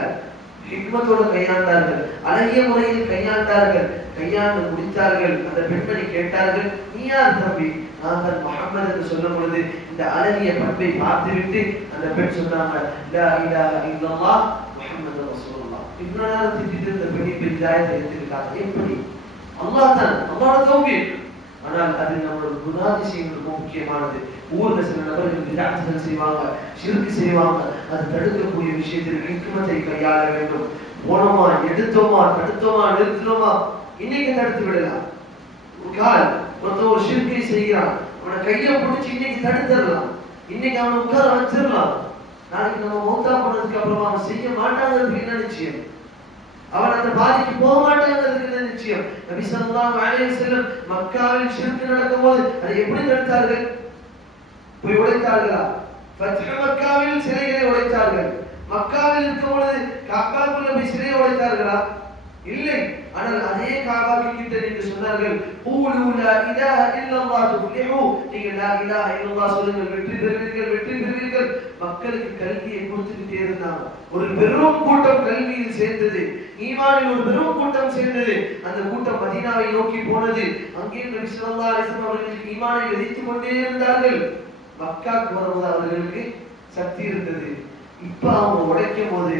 ஹிக்மத்தோட கையாண்டார்கள், அழகிய முறையில் கையாண்டார்கள். கையாண்டு முடித்தார்கள். அந்த பெண்மணி கேட்டார்கள், நீ யார் தம்பி? நான் தான் முஹம்மது என்று சொல்லும் பொழுது இந்த அழகிய பண்பை பார்த்துவிட்டு அந்த பெண் சொன்னாங்க, லா இலாஹ இல்லல்லாஹ் முஹம்மது ரசூலுல்லாஹ். இவ்வளவு நேரம் திட்டிட்டு இருந்த பெண் இப்ப ஹிதாயத்தை எடுத்திருக்காங்க. எப்படி? அல்லாஹ் தான், அல்லாஹ்வோட தௌஃபீக். ஆனால் அது நம்மளோட குணாதிசயங்களுக்கு முக்கியமானது. ஊர்ல சில நபர்கள் விதாத்துகள் செய்வாங்க, ஷிர்க் செய்வாங்க. அது தடுக்கக்கூடிய விஷயத்தில் ஹிக்மத்தை கையாள வேண்டும். போனோமா, எடுத்தோமா, தடுத்தோமா, நிறுத்தினோமா, இன்னைக்கு தடுத்து விடலாம். ஒருத்தன் ஒரு ஷிர்கை செய்கிறான், அவனை கையை பிடிச்சி இன்னைக்கு தடுத்துடலாம், இன்னைக்கு அவனை உட்கார வச்சிடலாம். நாளைக்கு நம்ம மௌத்தா பண்ணதுக்கு அப்புறமா அவன் செய்ய மாட்டாங்கிறதுக்கு என்ன நிச்சயம்? அவன் அந்த பாதிக்கு போக மாட்டாங்கிறதுக்கு என்ன நிச்சயம்? நபி ஸல்லல்லாஹு அலைஹி வஸல்லம் மக்காவில் ஷிர்க் நடக்கும்போது அதை எப்படி தடுத்தார்கள்? போய் உடைத்தார்களா? ஃபத்ஹ் மக்காவில் சிலைகளை உடைத்தார்கள். மக்காவில் இருக்கும் பொழுது காபாக்குள்ள போய் சிலையை உடைத்தார்களா? இல்லை. ஆனால் அதே காபாக்கு கிட்ட நின்று சொன்னார்கள், கூலு லா இலாஹ இல்லல்லாஹ் துஃப்லிஹு, நீங்க லா இலாஹ இல்லல்லாஹ் சொல்லுங்கள், வெற்றி பெறுவீர்கள். மக்களுக்கு கல்வியை கொடுத்துக்கிட்டே இருந்தாங்க. ஒரு பெரும் கூட்டம் கல்வியில் சேர்ந்தது, ஈமானில் ஒரு பெரும் கூட்டம் சேர்ந்தது. அந்த கூட்டம் மதீனாவை நோக்கி போனது. அங்கே நபி ஸல்லல்லாஹு அலைஹி வஸல்லம் அவர்களுக்கு ஈமானை விதைத்துக் கொண்டே இருந்தார்கள். மக்காவுக்கு வரும்போது அவர்களுக்கு சக்தி இருந்தது. இப்ப அவங்க உடைக்கும் போது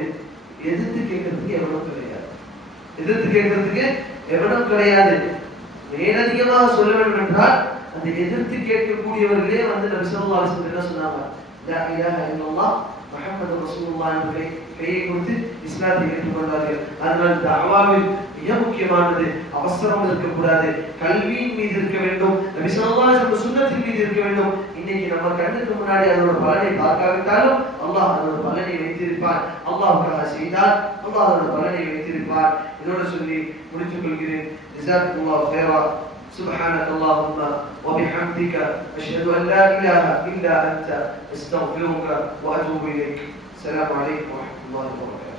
எதிர்த்து கேட்கறதுக்கு எவனும் கிடையாது. மேலதிகமாக சொல்ல வேண்டும் என்றால் அந்த எதிர்த்து கேட்கக்கூடியவர்களே வந்து நபி ஸல்லல்லாஹு அலைஹி வஸல்லம் என்ன சொன்னாங்க? லா இலாஹ இல்லல்லாஹ் முஹம்மது ரசூலுல்லாஹ் என்ற கையை கொடுத்து இஸ்லாத்தை ஏற்றுக்கொண்டார்கள். அதனால் தஅவாவில் மிக முக்கியமானது அவசரம் இருக்கக்கூடாது, கல்வியின் மீது இருக்க வேண்டும், நபி ஸல்லல்லாஹு அலைஹி வஸல்லம் சுன்னத்தின் மீது இருக்க வேண்டும். இன்னைக்கு நம்ம கண்ணுக்கு முன்னாடி அதோட பலனை பார்க்காவிட்டாலும் அல்லாஹ் அதோட பலனை வைத்திருப்பார். அல்லாஹ்வுக்காக செய்தால் அல்லாஹ் அதோட பலனை வைத்திருப்பார். இதோட சொல்லி முடித்துக் கொள்கிறேன். ஜஸாக்குல்லாஹு கைரா. سبحانك اللهم وبحمدك أشهد أن لا إله إلا أنت أستغفرك وأتوب إليك. السلام عليكم ورحمة الله وبركاته.